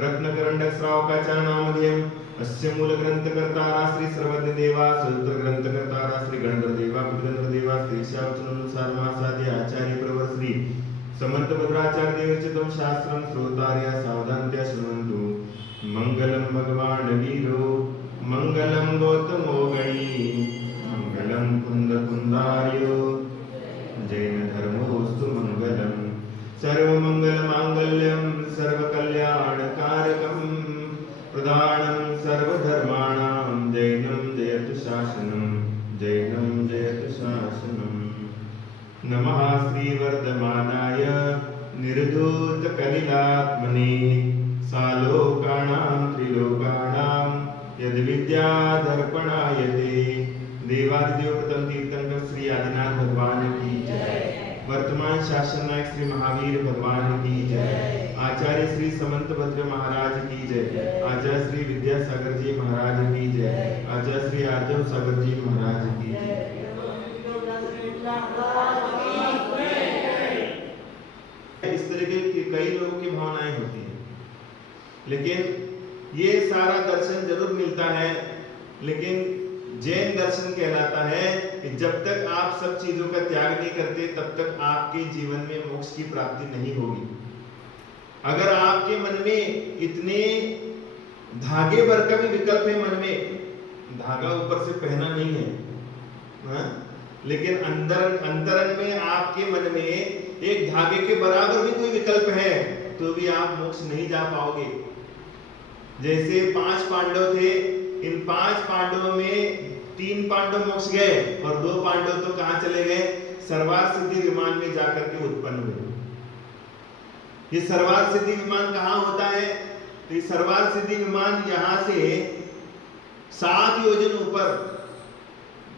रत्नकरंडकश्रावकाच्या नामधेयम् अस्य मूलग्रंथकर्तारा श्री सर्वज्ञदेवा सूत्रग्रंथकर्तारा श्री गणधरदेवा पुत्रगणधरदेवा श्रीशावचनुसार मासादि आचार्य प्रवर श्री समर्थ भद्राचार्य देवचितम शास्त्रम श्रोतार्य सावधानतया शृण्वन्तु। मंगलम भगवान वीरो मंगलम गौतमो गणी मंगलम कुंदकुंदार्यो जैन धर्मोस्तु मंगलम सर्वमंगल मांगल्यम सर्वकल्याणकारकम प्रदानं सर्वधर्माणां जैनं जयतु शासनं जैनं जयतु शासनं। नमः श्रीवर्धमानाय निर्धूतकलिलात्मने सालोकानां त्रिलोकानां यद्विद्यादर्पणाय ते। देवादिदेव प्रथम तीर्थंकर श्री आदिनाथ भगवान की जय। वर्तमान शासन नायक श्री महावीर भगवान की जय। आचार्य श्री समंतभद्र महाराज की जय। आचार्य श्री विद्यासागर जी महाराज की जय। आचार्य श्री आर्जव सागर जी महाराज की जय। इस तरीके की कई लोगों की भावनाएं होती हैं, लेकिन ये सारा दर्शन जरूर मिलता है, लेकिन जैन दर्शन कहलाता है कि जब तक आप सब चीजों का त्याग नहीं करते तब तक आपके जीवन में मोक्ष की प्राप्ति नहीं होगी। अगर आपके मन में इतने धागे भर का भी विकल्प है, मन में धागा ऊपर से पहना नहीं है, लेकिन अंतरंग में आपके मन में एक धागे के बराबर भी कोई विकल्प है तो भी आप मोक्ष नहीं जा पाओगे। जैसे 5 पांडव थे, इन 5 पांडवों में 3 पांडव मोक्ष गए और 2 पांडव तो कहां चले गए? सर्वार सिद्धि विमान में जाकर के उत्पन्न हुए। ये सर्वार सिद्धि विमान कहां होता है? तो ये सर्वार सिद्धि विमान यहां से 7 योजन ऊपर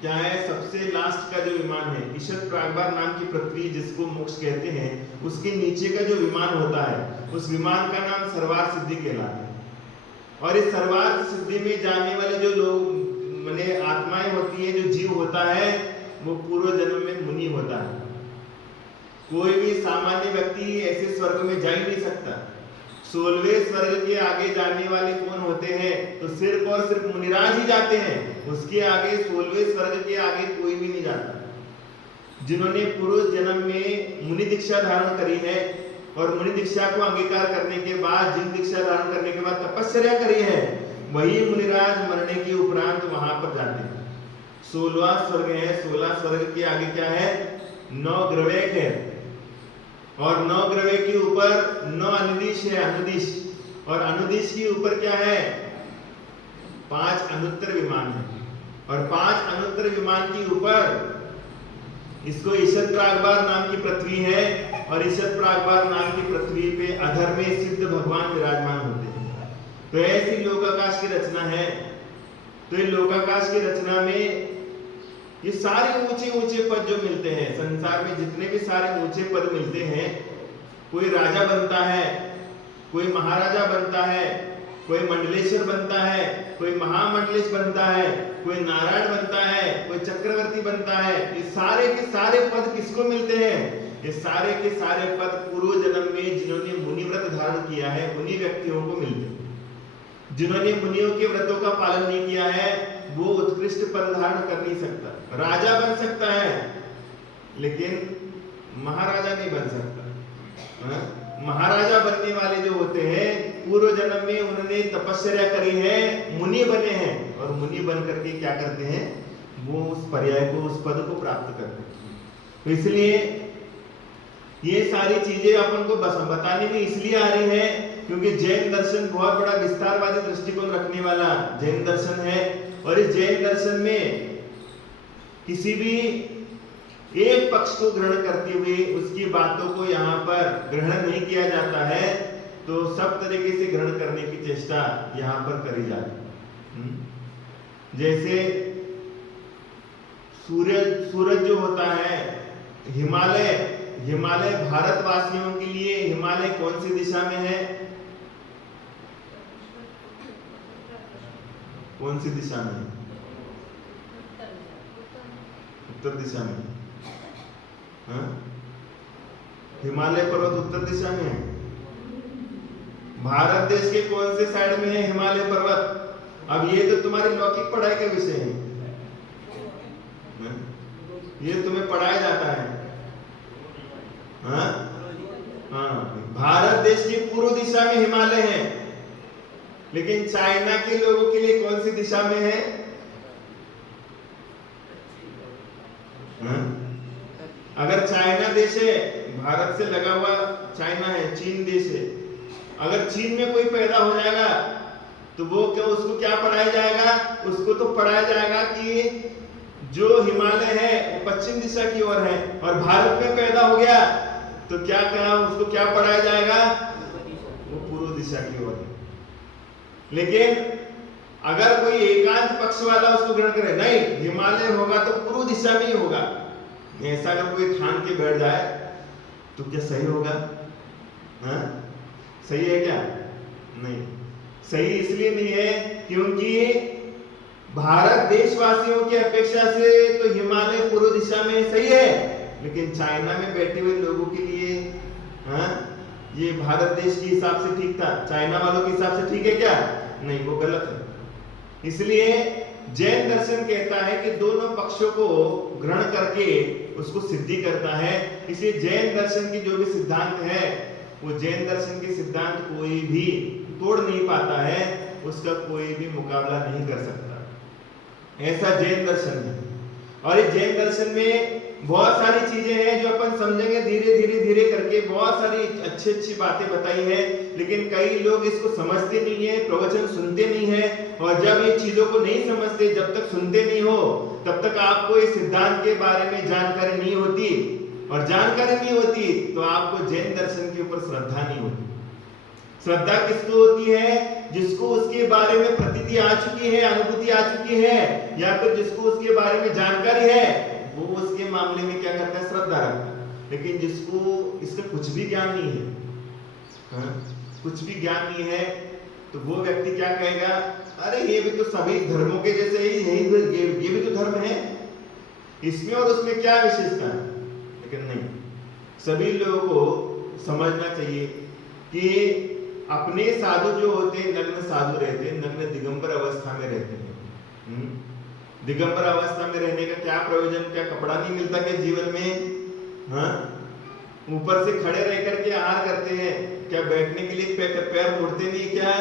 क्या है, सबसे लास्ट का जो विमान है, ईशत प्रागभार नाम की पृथ्वी जिसको मोक्ष कहते हैं, उसके नीचे का जो विमान होता है उस विमान का नाम सर्वार सिद्धि कहलाता है। और इस सर्वार सिद्धि में जाने वाले जो लोग माने आत्माएं होती है, जो जीव होता है, वो पूर्व जन्म में मुनि होता है। कोई भी सामान्य व्यक्ति ऐसे स्वर्ग में जा ही नहीं सकता। 16वें स्वर्ग के आगे जाने वाले कौन होते हैं? तो सिर्फ और सिर्फ मुनिराज ही जाते हैं। उसके आगे 16वें स्वर्ग के आगे कोई भी नहीं जाता। जिन्होंने पूर्व जन्म में मुनि दीक्षा धारण करी है और मुनि दीक्षा को अंगीकार करने के बाद, जिन दीक्षा धारण करने के बाद तपस्या करी है, वही मुनिराज मरने के उपरांत वहां पर जाते हैं। 16वां स्वर्ग है। 16 स्वर्ग के आगे क्या है? 9 ग्रवेक है और 9 ग्रवेक के ऊपर 9 अनुदिश है, अनुदिश। और अनुदिश के ऊपर क्या है? 5 अनुत्तर विमान है और 5 अनुत्तर विमान के ऊपर इसको ईशत प्रागभार नाम की पृथ्वी है और ईशत प्रागभार नाम की पृथ्वी पे अधर में सिद्ध भगवान विराजमान होते हैं। तो ऐसी लोकाकाश की रचना है। तो ये लोकाकाश की रचना में ये सारे ऊंचे ऊंचे पद जो मिलते हैं, संसार में जितने भी सारे ऊंचे पद मिलते हैं, कोई राजा बनता है, कोई महाराजा बनता है, कोई मंडलेश्वर बनता है, कोई महामंडलेश बनता है, कोई नारायण बनता है, कोई चक्रवर्ती बनता है। ये सारे के सारे पद किसको मिलते हैं? ये सारे के सारे पद पूर्व जन्म में जिन्होंने मुनि व्रत धारण किया है उन्हीं व्यक्तियों को मिलते हैं। जिन्होंने मुनियों के व्रतों का पालन नहीं किया है वो उत्कृष्ट पद धारण कर नहीं सकता। राजा बन सकता है लेकिन महाराजा नहीं बन सकता। महाराजा बनने वाले जो होते हैं पूर्व जन्म में उन्होंने तपस्या करी है, मुनि बने हैं और मुनि बन करके क्या करते हैं? वो उस पर्याय को, उस पद को प्राप्त करते हैं। तो इसलिए ये सारी चीजें अपन को बताने में इसलिए आ रही है क्योंकि जैन दर्शन बहुत बड़ा विस्तारवादी दृष्टिकोण रखने वाला जैन दर्शन है। और इस जैन दर्शन में किसी भी एक पक्ष को ग्रहण करते हुए उसकी बातों को यहाँ पर ग्रहण नहीं किया जाता है, तो सब तरीके से ग्रहण करने की चेष्टा यहाँ पर करी जाती है। जैसे सूरज जो होता है, हिमालय भारतवासियों के लिए हिमालय कौन सी दिशा में है? कौन सी दिशा में? उत्तर दिशा में। हिमालय पर्वत उत्तर दिशा में है, भारत देश के कौन से साइड में है हिमालय पर्वत? अब ये तो तुम्हारी लौकिक पढ़ाई का विषय है, ये तुम्हें पढ़ाया जाता है। हाँ हाँ, भारत देश की पूर्व दिशा में हिमालय है, लेकिन चाइना के लोगों के लिए कौन सी दिशा में है? हाँ? अगर चाइना देश है, भारत से लगा हुआ चाइना है, चीन देश है, अगर चीन में कोई पैदा हो जाएगा तो वो क्या, उसको क्या पढ़ाया जाएगा? उसको तो पढ़ाया जाएगा कि जो हिमालय है वो पश्चिम दिशा की ओर है, और भारत में पैदा हो गया तो क्या क्या उसको क्या पढ़ाया जाएगा? वो पूर्व दिशा की ओर है। लेकिन अगर कोई एकांत पक्ष वाला उसको ग्रहण करे, नहीं हिमालय होगा तो पूर्व दिशा में ही होगा, ऐसा अगर कोई ठान के बैठ जाए तो क्या सही होगा? हाँ? सही है क्या? नहीं, सही इसलिए नहीं है क्योंकि भारत देशवासियों की अपेक्षा से तो हिमालय पूर्व दिशा में सही है, लेकिन चाइना में बैठे हुए लोगों के लिए हाँ, ये भारत देश के हिसाब से ठीक था, चाइना वालों के हिसाब से ठीक है क्या? नहीं, वो गलत है। इसलिए जैन दर्शन कहता है कि दोनों पक्षों को ग्रहण करके उसको सिद्धि करता है। इसलिए जैन दर्शन की जो भी सिद्धांत है, वो जैन दर्शन के सिद्धांत कोई भी तोड़ नहीं पाता है, उसका कोई भी मुकाबला नहीं कर सकता, ऐसा जैन दर्शन है। और इस जैन दर्शन में बहुत सारी चीजें हैं जो अपन समझेंगे धीरे धीरे धीरे करके, बहुत सारी अच्छी अच्छी बातें बताई है, लेकिन कई लोग इसको समझते नहीं है, प्रवचन सुनते नहीं है, और जब ये चीजों को नहीं समझते, जब तक सुनते नहीं हो तब तक आपको इस सिद्धांत के बारे में जानकारी नहीं होती, और जानकारी नहीं होती तो आपको जैन दर्शन के ऊपर श्रद्धा नहीं होती। श्रद्धा किसको होती है? जिसको उसके बारे में प्रतीति आ चुकी है, अनुभूति आ चुकी है, या फिर जिसको उसके बारे में जानकारी है, वो उसके मामले में क्या करता है? श्रद्धा रखता है। लेकिन जिसको इसका कुछ भी ज्ञान नहीं है, हाँ? कुछ भी ज्ञान नहीं है, तो वो व्यक्ति क्या कहेगा? अरे ये भी तो सभी धर्मों के जैसे ही, ये भी तो धर्म है, इसमें और उसमें क्या विशेषता है? लेकिन नहीं, सभी लोगों को समझना चाहिए कि अपने साधु जो होते हैं, नग्न साधु रहते हैं, नग्न दिगंबर अवस्था में रहते हैं। दिगंबर अवस्था में रहने का क्या प्रयोजन? क्या कपड़ा नहीं मिलता क्या जीवन में? हाँ, ऊपर से खड़े रह करके आहार करते हैं, क्या बैठने के लिए पैर मुड़ते नहीं क्या?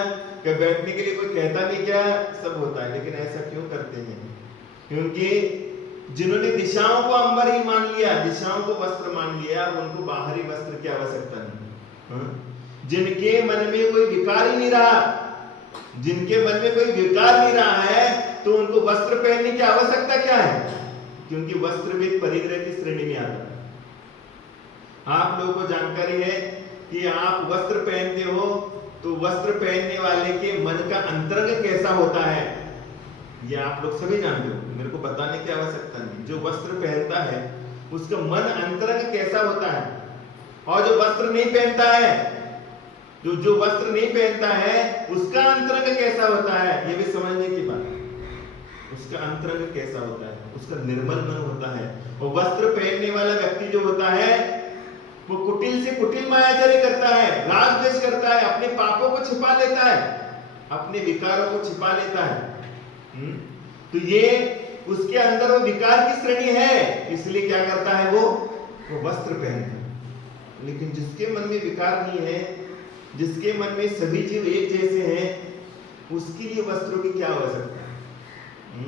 क्या बैठने के लिए कोई कहता नहीं क्या? सब होता है, लेकिन ऐसा क्यों करते हैं? क्योंकि जिन्होंने दिशाओं को अंबर ही मान लिया, दिशाओं को वस्त्र मान लिया, उनको बाहरी वस्त्र की आवश्यकता नहीं। हाँ? जिनके मन में कोई विकार ही नहीं रहा, जिनके मन में कोई विकार नहीं रहा है, तो उनको वस्त्र पहनने की आवश्यकता क्या है? क्योंकि वस्त्र भी परिग्रह की श्रेणी में आता है। आप लोगों को जानकारी है कि आप वस्त्र पहनते हो तो वस्त्र पहनने वाले के मन का अंतरंग कैसा होता है, ये आप लोग सभी जानते हो, मेरे को बताने की आवश्यकता नहीं। जो वस्त्र पहनता है उसका मन अंतरंग कैसा होता है, और जो वस्त्र नहीं पहनता है, जो वस्त्र नहीं पहनता है उसका अंतरंग कैसा होता है, ये भी समझने की बात है। उसका अंतरंग कैसा होता है? उसका निर्मल मन होता है। और वस्त्र पहनने वाला व्यक्ति जो होता है वो कुटिल से कुटिल मायाचारी करता है, राग द्वेष करता है, अपने पापों को छिपा लेता है, अपने विकारों को छिपा लेता है। तो ये उसके अंदर वो विकार की श्रेणी है, इसलिए क्या करता है? वो वस्त्र पहनता है। लेकिन जिसके मन में विकार नहीं है, जिसके मन में सभी जीव एक जैसे हैं, उसके लिए वस्त्रों की क्या आवश्यकता है?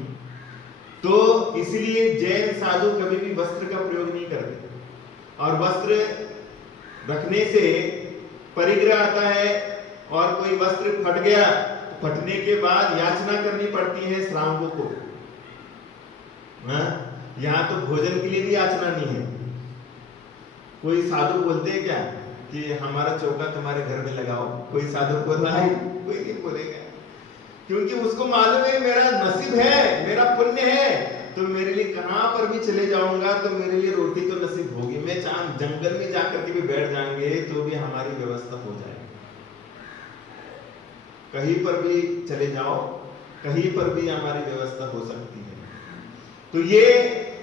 तो इसलिए जैन साधु कभी भी वस्त्र का प्रयोग नहीं करते, और वस्त्र रखने से परिग्रह आता है, और कोई वस्त्र फट गया, फटने के बाद याचना करनी पड़ती है श्रावकों को। यहाँ तो भोजन के लिए भी याचना नहीं है। कोई साधु बोलते हैं क्या कि हमारा चौका तुम्हारे घर में लगाओ? कोई साधु बोल रहा है? कोई नहीं बोलेगा, क्योंकि उसको मालूम है मेरा नसीब है, मेरा पुण्य है, तो मेरे लिए कहां पर भी चले जाऊंगा तो मेरे लिए रोटी तो नसीब होगी। मैं चाहे जंगल में जाकर के भी बैठ जाएंगे तो भी हमारी व्यवस्था हो जाएगी। कहीं पर भी चले जाओ, कहीं पर भी हमारी व्यवस्था हो सकती है। तो ये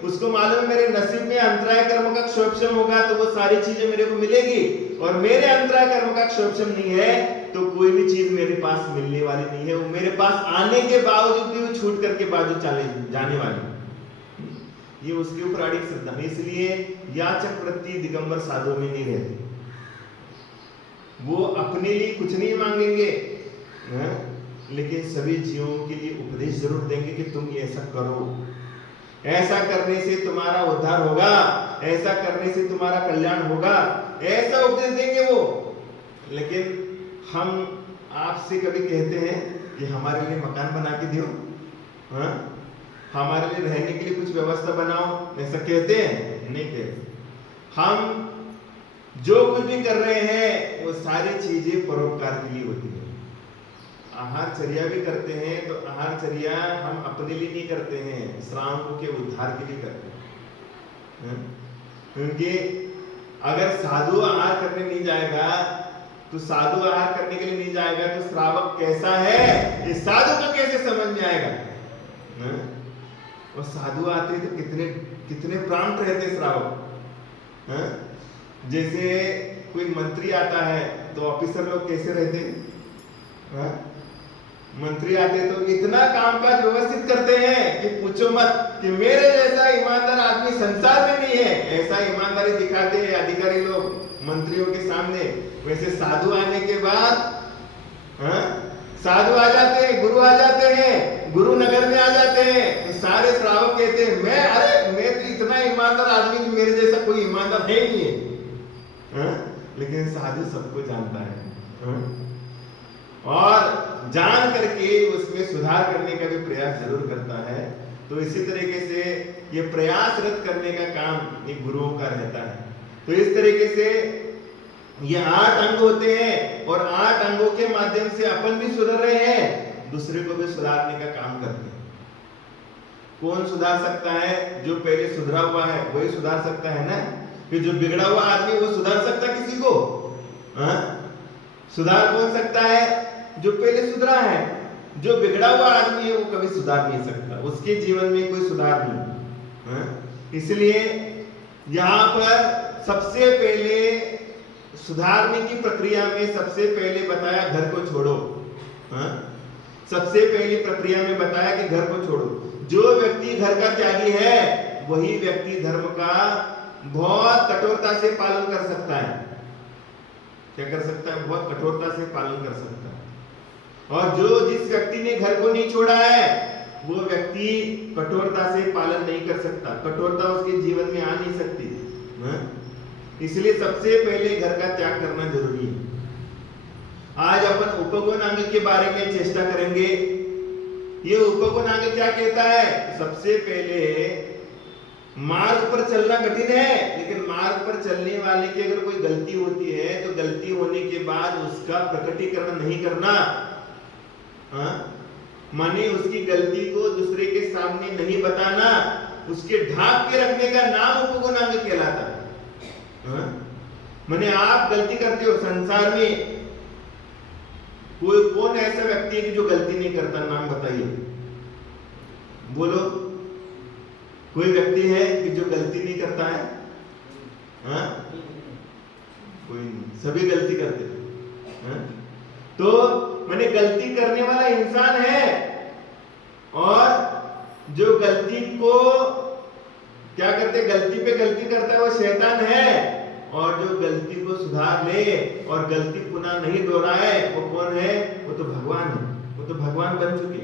उसको मालूम है मेरे नसीब में अंतराय कर्म का क्षोभन होगा तो वो सारी चीजें मेरे को मिलेगी, और मेरे अंतराय कर्म का क्षोभम नहीं है तो कोई भी चीज मेरे पास मिलने वाली नहीं है। वो मेरे पास आने के बावजूद भी वो छूट करके बाजू चले जाने वाली, ये उसके ऊपर अड़िग श्रद्धा है। इसलिए याचक वृत्ति दिगंबर साधुओं में नहीं रहती। वो अपने लिए कुछ नहीं मांगेंगे, लेकिन सभी जीवों के लिए उपदेश जरूर देंगे कि तुम ये ऐसा करो, ऐसा करने से तुम्हारा उद्धार होगा, ऐसा करने से तुम्हारा कल्याण होगा, ऐसा उपदेश देंगे वो। लेकिन हम आपसे कभी कहते हैं कि हमारे लिए मकान बना के दो, हमारे लिए रहने के लिए कुछ व्यवस्था बनाओ, ऐसा कहते हैं? नहीं कहते। हम जो कुछ भी कर रहे हैं वो सारी चीजें परोपकार के लिए होती है। आहारचर्या भी करते हैं तो आहारचर्या हम अपने लिए नहीं करते हैं, श्रावकों के उद्धार के लिए करते हैं। क्योंकि अगर साधु आहार करने नहीं जाएगा तो साधु आहार करने के लिए नहीं जाएगा तो श्रावक कैसा है ये साधु को कैसे समझ में आएगा? और साधु आते तो कितने कितने प्रांत रहते श्रावक। जैसे कोई मंत्री आता है तो ऑफिसर लोग कैसे रहते हैं? मंत्री आते तो इतना कामकाज व्यवस्थित करते हैं कि पूछो मत, कि मेरे जैसा ईमानदार आदमी संसार में नहीं है, ऐसा ईमानदारी दिखाते हैं अधिकारी लोग मंत्रियों के सामने। वैसे साधु आने के बाद साधु आ जाते हैं, गुरु आ जाते हैं, गुरु नगर में आ जाते हैं तो सारे श्रावक कहते हैं मैं तो इतना ईमानदार आदमी, मेरे जैसा कोई ईमानदार है नहीं है। लेकिन साधु सबको जानता है और जान करके उसमें सुधार करने का भी प्रयास जरूर करता है। तो इसी तरीके से ये प्रयासरत करने का काम ये गुरुओं का रहता है। तो इस तरीके से ये 8 अंग होते हैं और 8 अंगों के माध्यम से अपन भी सुधर रहे हैं, दूसरे को भी सुधारने का काम करते हैं। कौन सुधार सकता है? जो पहले सुधरा हुआ है वही सुधार सकता है ना, कि जो बिगड़ा हुआ आदमी वो सुधार सकता किसी को? सुधार कौन सकता है? जो पहले सुधरा है। जो बिगड़ा हुआ आदमी है वो कभी सुधार नहीं सकता, उसके जीवन में कोई सुधार नहीं। इसलिए यहाँ पर सबसे पहले सुधारने की प्रक्रिया में सबसे पहले बताया घर को छोड़ो। सबसे पहली प्रक्रिया में बताया कि घर को छोड़ो। जो व्यक्ति घर का त्यागी है वही व्यक्ति धर्म का बहुत कठोरता से पालन कर सकता है। क्या कर सकता है? बहुत कठोरता से पालन कर सकता है। और जिस व्यक्ति ने घर को नहीं छोड़ा है वो व्यक्ति कठोरता से पालन नहीं कर सकता, कठोरता उसके जीवन में आ नहीं सकती। इसलिए सबसे पहले घर का त्याग करना जरूरी है। आज अपन उपगुण अंग के बारे में चेष्टा करेंगे। ये उपगुण अंग क्या कहता है? सबसे पहले मार्ग पर चलना कठिन है, लेकिन मार्ग पर चलने वाले की अगर कोई गलती होती है तो गलती होने के बाद उसका प्रकटीकरण नहीं करना, माने उसकी गलती को दूसरे के सामने नहीं बताना, उसके ढांक के रखने का नाम उपगुण अंग कहलाता है। माने आप गलती करते हो, संसार में कौन ऐसा व्यक्ति है कि जो गलती नहीं करता? नाम बताइए, बोलो। कोई व्यक्ति है कि जो गलती नहीं करता है? कोई नहीं, सभी गलती करते हैं। तो मैंने गलती करने वाला इंसान है, और जो गलती को क्या करते, गलती पे गलती करता है वो शैतान है, और जो गलती को सुधार ले और गलती पुनः नहीं दोहराए वो कौन है? वो तो भगवान है। वो तो भगवान बन चुके,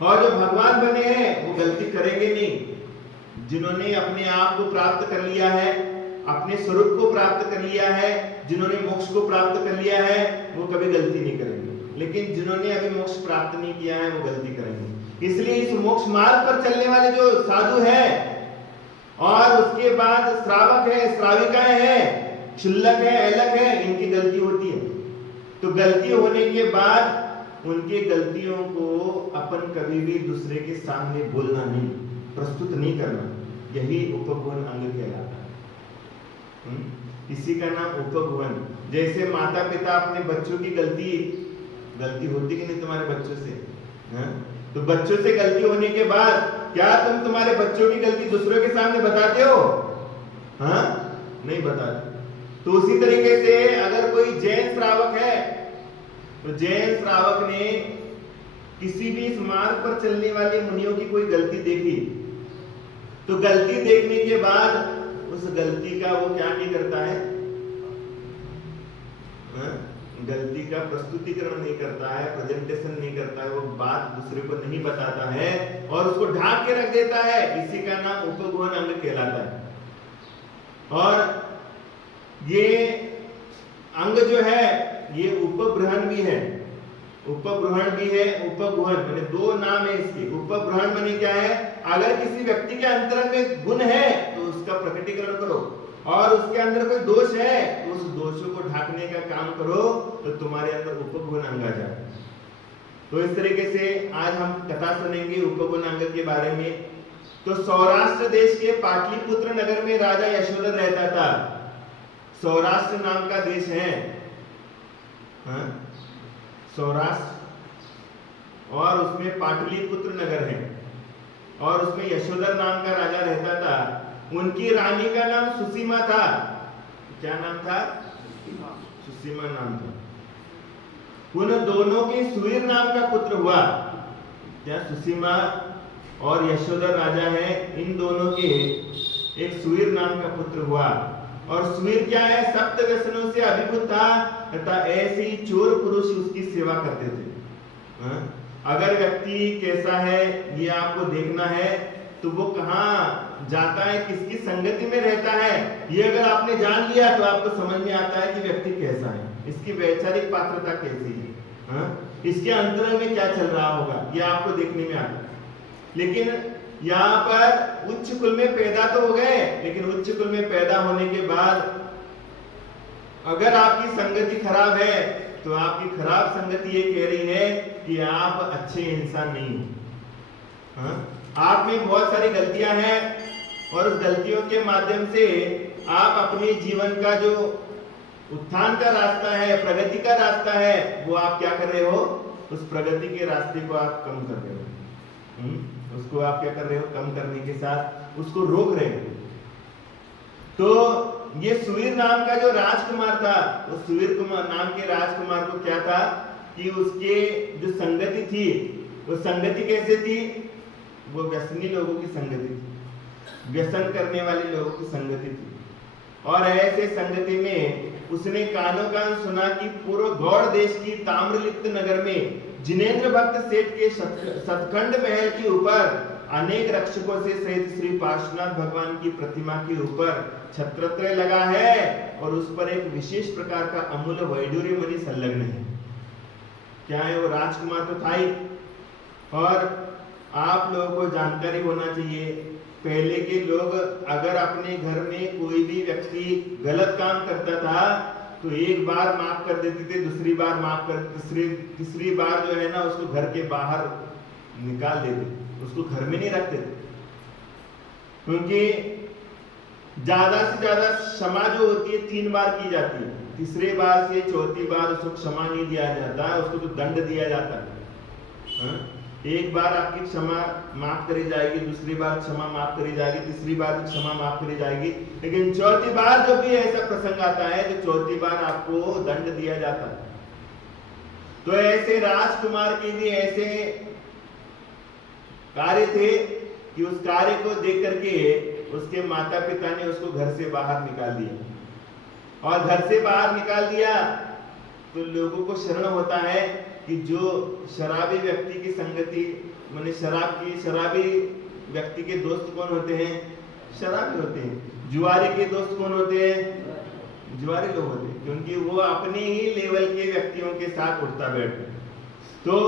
और जो भगवान बने हैं वो गलती करेंगे नहीं। जिन्होंने अपने आप को प्राप्त कर लिया है, अपने स्वरूप को प्राप्त कर लिया है, जिन्होंने मोक्ष को प्राप्त कर लिया है वो कभी गलती नहीं करेंगे। लेकिन जिन्होंने अभी मोक्ष प्राप्त नहीं किया है वो गलती करेंगे। इसलिए इस मोक्ष मार्ग पर चलने वाले जो साधु हैं और उसके बाद श्रावक है, श्राविकाएं हैं, क्षुल्लक है, ऐलक है, इनकी गलती होती है। तो गलती होने के बाद उनकी गलतियों को अपन कभी भी दूसरे के सामने बोलना नहीं, प्रस्तुत नहीं करना, यही उपगुण अंग कहलाता है। इसी का नाम उपगुण। जैसे माता पिता अपने बच्चों की गलती होती कि नहीं तुम्हारे बच्चों से? तो बच्चों से गलती होने के बाद क्या तुम तुम्हारे बच्चों की गलती दूसरों के सामने बताते हो? नहीं बताते। तो उसी तरीके से अगर कोई जैन श्रावक है, तो जैन श्रावक ने किसी भी इस मार्ग पर चलने वाले मुनियों की कोई गलती देखी, तो गलती देखने के बाद उस गलती का वो क्या नहीं करता है, गलती का प्रस्तुतिकरण नहीं करता है, प्रेजेंटेशन नहीं करता है, वो बात दूसरे को नहीं बताता है और उसको ढाक के रख देता है। इसी का नाम उपगुहन अंग कहलाता है। और ये अंग जो है ये उपबृहन भी है, उपबृहन भी है, उपगुहन माने दो नाम है इसके। उपबृहन माने क्या है, अगर किसी व्यक्ति के अंतरंग में गुण है तो उसका प्रकटीकरण करो, और उसके अंदर कोई दोष है तो उस दोषों को ढाकने का काम करो, तो तुम्हारे अंदर उपगुण अंग आ जाए। तो इस तरीके से आज हम कथा सुनेंगे उपगुण अंग के बारे में। तो सौराष्ट्र देश के पाटलिपुत्र नगर में राजा यशोधर रहता था। सौराष्ट्र नाम का देश है, सौराष्ट्र, और उसमें पाटलिपुत्र नगर है, और उसमें यशोधर नाम का राजा रहता था। उनकी रानी का नाम सुसीमा था। क्या नाम था? सुसीमा नाम था। उन दोनों के सुवीर नाम का पुत्र हुआ। क्या सुसीमा और यशोधर राजा है, इन दोनों के एक सुवीर नाम का पुत्र हुआ। और सुवीर क्या है, सप्त व्यसनों से अभिभूत था तथा ऐसे ही चोर पुरुष उसकी सेवा करते थे। अगर व्यक्ति कैसा है ये आपको देखना है, तो वो कहाँ जाता है, किसकी संगति में रहता है, ये अगर आपने जान लिया तो आपको समझ में आता है कि व्यक्ति कैसा है, इसकी वैचारिक पात्रता कैसी है, इसके अंतरंग में क्या चल रहा होगा, ये आपको देखने में आता है। लेकिन यहाँ पर उच्च कुल में पैदा तो हो गए, लेकिन उच्च कुल में पैदा होने के बाद अगर आपकी संगति खराब है, तो आपकी खराब संगति ये कह रही है कि आप अच्छे इंसान नहीं हो। आप में बहुत सारी गलतियां हैं, और उस गलतियों के माध्यम से आप अपने जीवन का जो उत्थान का रास्ता है, प्रगति का रास्ता है, वो आप क्या कर रहे हो, उस प्रगति के रास्ते को आप कम कर रहे हो। उसको आप क्या कर रहे हो, कम करने के साथ उसको रोक रहे हो। तो ये सुवीर नाम का जो राजकुमार था, उस सुवीर कुमार नाम के राजकुमार को क्या था कि उसके जो संगति थी, वो संगति कैसे थी, वो व्यसनी लोगों की संगति थी, व्यसन करने वाले लोगों की संगति थी। और ऐसे संगति में उसने कानों कान सुना कि पूर्व गौड़ देश की ताम्रलिप्त नगर में जिनेंद्र भक्त सेठ के सतखंड महल के ऊपर अनेक रक्षकों से सहित श्री पार्श्वनाथ भगवान की प्रतिमा के ऊपर छत्रत्रय लगा है, और उस पर एक विशेष प्रकार का अमूल्य वैडूर्य मणि संलग्न है। क्या है, वो राजकुमार तो था ही। और आप लोगों को जानकारी होना चाहिए, पहले के लोग अगर अपने घर में कोई भी व्यक्ति गलत काम करता था तो एक बार माफ कर देते थे, दूसरी बार माफ कर, तीसरी बार जो है ना उसको घर के बाहर निकाल देते, उसको घर में नहीं रखते थे। क्योंकि ज्यादा से ज्यादा क्षमा जो होती है 3 बार की जाती है, तीसरे बार से चौथी बार उसको क्षमा नहीं दिया जाता है, उसको तो दंड दिया जाता है। एक बार आपकी क्षमा माफ करी जाएगी, दूसरी बार क्षमा माफ करी जाएगी, तीसरी बार क्षमा माफ करी जाएगी, लेकिन चौथी बार जब भी ऐसा प्रसंग आता है तो चौथी बार आपको दंड दिया जाता है। तो ऐसे राजकुमार के भी ऐसे कार्य थे कि उस कार्य को देख करके उसके माता पिता ने उसको घर से बाहर निकाल दिया। और घर से बाहर निकाल दिया तो लोगों को शरण होता है कि जो शराबी व्यक्ति की संगति, माने शराबी व्यक्ति के दोस्त कौन होते हैं, शराबी होते हैं। जुआरी के दोस्त कौन होते हैं, जुआरी लोग होते हैं, क्योंकि वो अपने ही लेवल के व्यक्तियों के साथ उठता बैठता। तो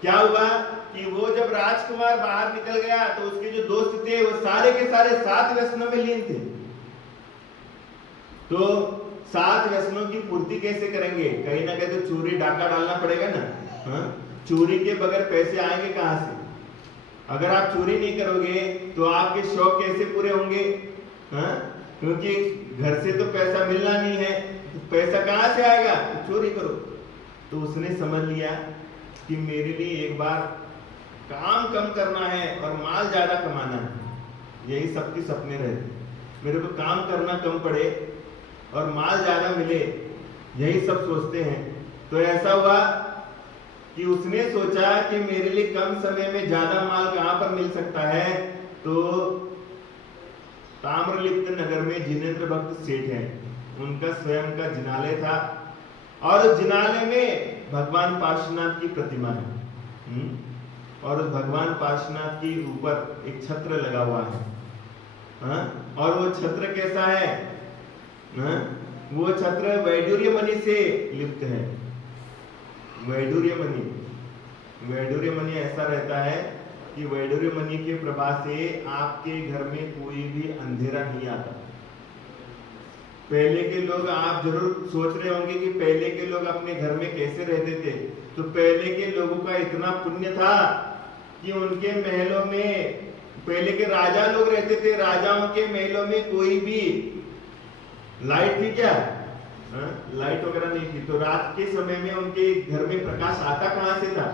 क्या हुआ कि वो जब राजकुमार बाहर निकल गया तो उसके जो दोस्त थे वो सारे के सारे 7 व्यसनों में लीन थे। तो 7 व्यसनों की पूर्ति कैसे करेंगे, कहीं ना कहीं तो चोरी डाका डालना पड़ेगा ना। चोरी के बगैर पैसे आएंगे कहां से? अगर आप चोरी नहीं करोगे तो आपके शौक कैसे पूरे होंगे? क्योंकि घर से तो पैसा मिलना नहीं है, तो पैसा कहां से आएगा? तो चोरी करो। तो उसने समझ लिया कि मेरे लिए एक बार काम कम करना है और माल ज्यादा कमाना है, यही सबके सपने रहते। मेरे को काम करना कम पड़े और माल ज्यादा मिले, यही सब सोचते हैं। तो ऐसा हुआ कि उसने सोचा कि मेरे लिए कम समय में ज्यादा माल कहां पर मिल सकता है, तो ताम्रलिप्त नगर में जिनेंद्र भक्त सेठ हैं, उनका स्वयं का जिनालय था और जिनालय में भगवान पार्श्वनाथ की प्रतिमा है। और उस भगवान पार्श्वनाथ के ऊपर एक छत्र लगा हुआ है। और वो छत्र कैसा है? वो छत्र वैडूर्य मणि से लिप्त है। वैडूर्य मणि ऐसा रहता है कि वैडूर्य मणि के प्रभा से आपके घर में कोई भी अंधेरा नहीं आता। पहले के लोग, आप जरूर सोच रहे होंगे कि पहले के लोग अपने घर में कैसे रहते थे। तो पहले के लोगों का इतना पुण्य था कि उनके महलों में, पहले के राजा लोग रहते थे, राजाओं के महलों में कोई भी लाइट थी क्या? लाइट वगैरह नहीं थी। तो रात के समय में उनके घर में प्रकाश आता कहां से था?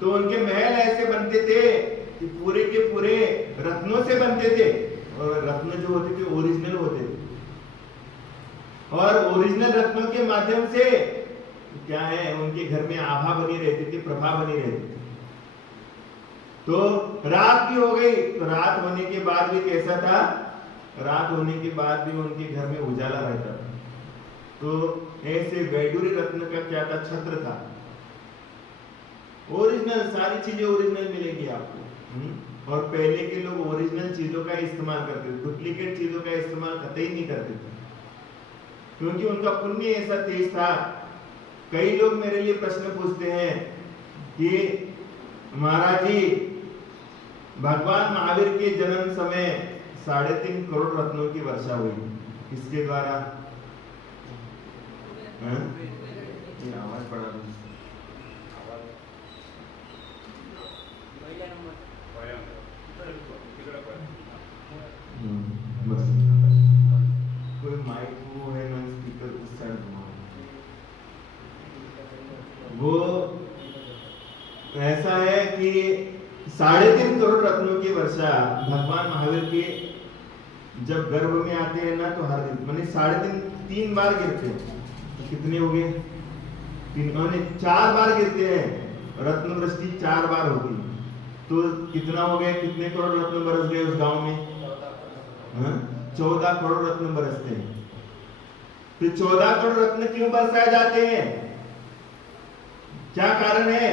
तो उनके महल ऐसे बनते थे कि पूरे के पूरे रत्नों से बनते थे, और रत्न जो होते थे ओरिजिनल होते थे, और ओरिजिनल रत्नों के माध्यम से क्या है, उनके घर में आभा बनी रहती थी, प्रभा बनी रहती थी। तो रात भी हो गई, तो रात होने के बाद भी कैसा था? रात होने के बाद भी उनके घर में उजाला रहता था। तो ऐसे वैडूर्य रत्न का क्या था? छत्र था। ओरिजिनल, सारी चीजें ओरिजिनल मिलेगी आपको। और पहले के लोग ओरिजिनल चीजों का इस्तेमाल करते थे, डुप्लीकेट चीजों का इस्तेमाल कतई नहीं करते थे, क्योंकि उनका पुण्य ऐसा तेज था। कई लोग मेरे लिए प्रश्न पूछते हैं कि महाराज जी, भगवान महावीर के जन्म समय 3.5 करोड़ रत्नों की वर्षा हुई, किसके द्वारा? ये आवाज बढ़ा दो। बस कोई माइक वो है ना, स्पीकर उस साइड वो ऐसा है कि 3.5 करोड़ रत्नों की वर्षा भगवान महावीर के जब गर्भ में आते हैं ना, तो हर दिन माने 3.5 बार गिरते हैं। तो कितने हो गए? 4 बार गिरते हैं। रत्न वृष्टि 4 बार होगी, तो कितना हो गए? कितने करोड़ रत्न बरस गए उस गांव में? 14 करोड़ रत्न बरसते हैं। तो 14 करोड़ रत्न क्यों बरसाए जाते हैं? क्या कारण है?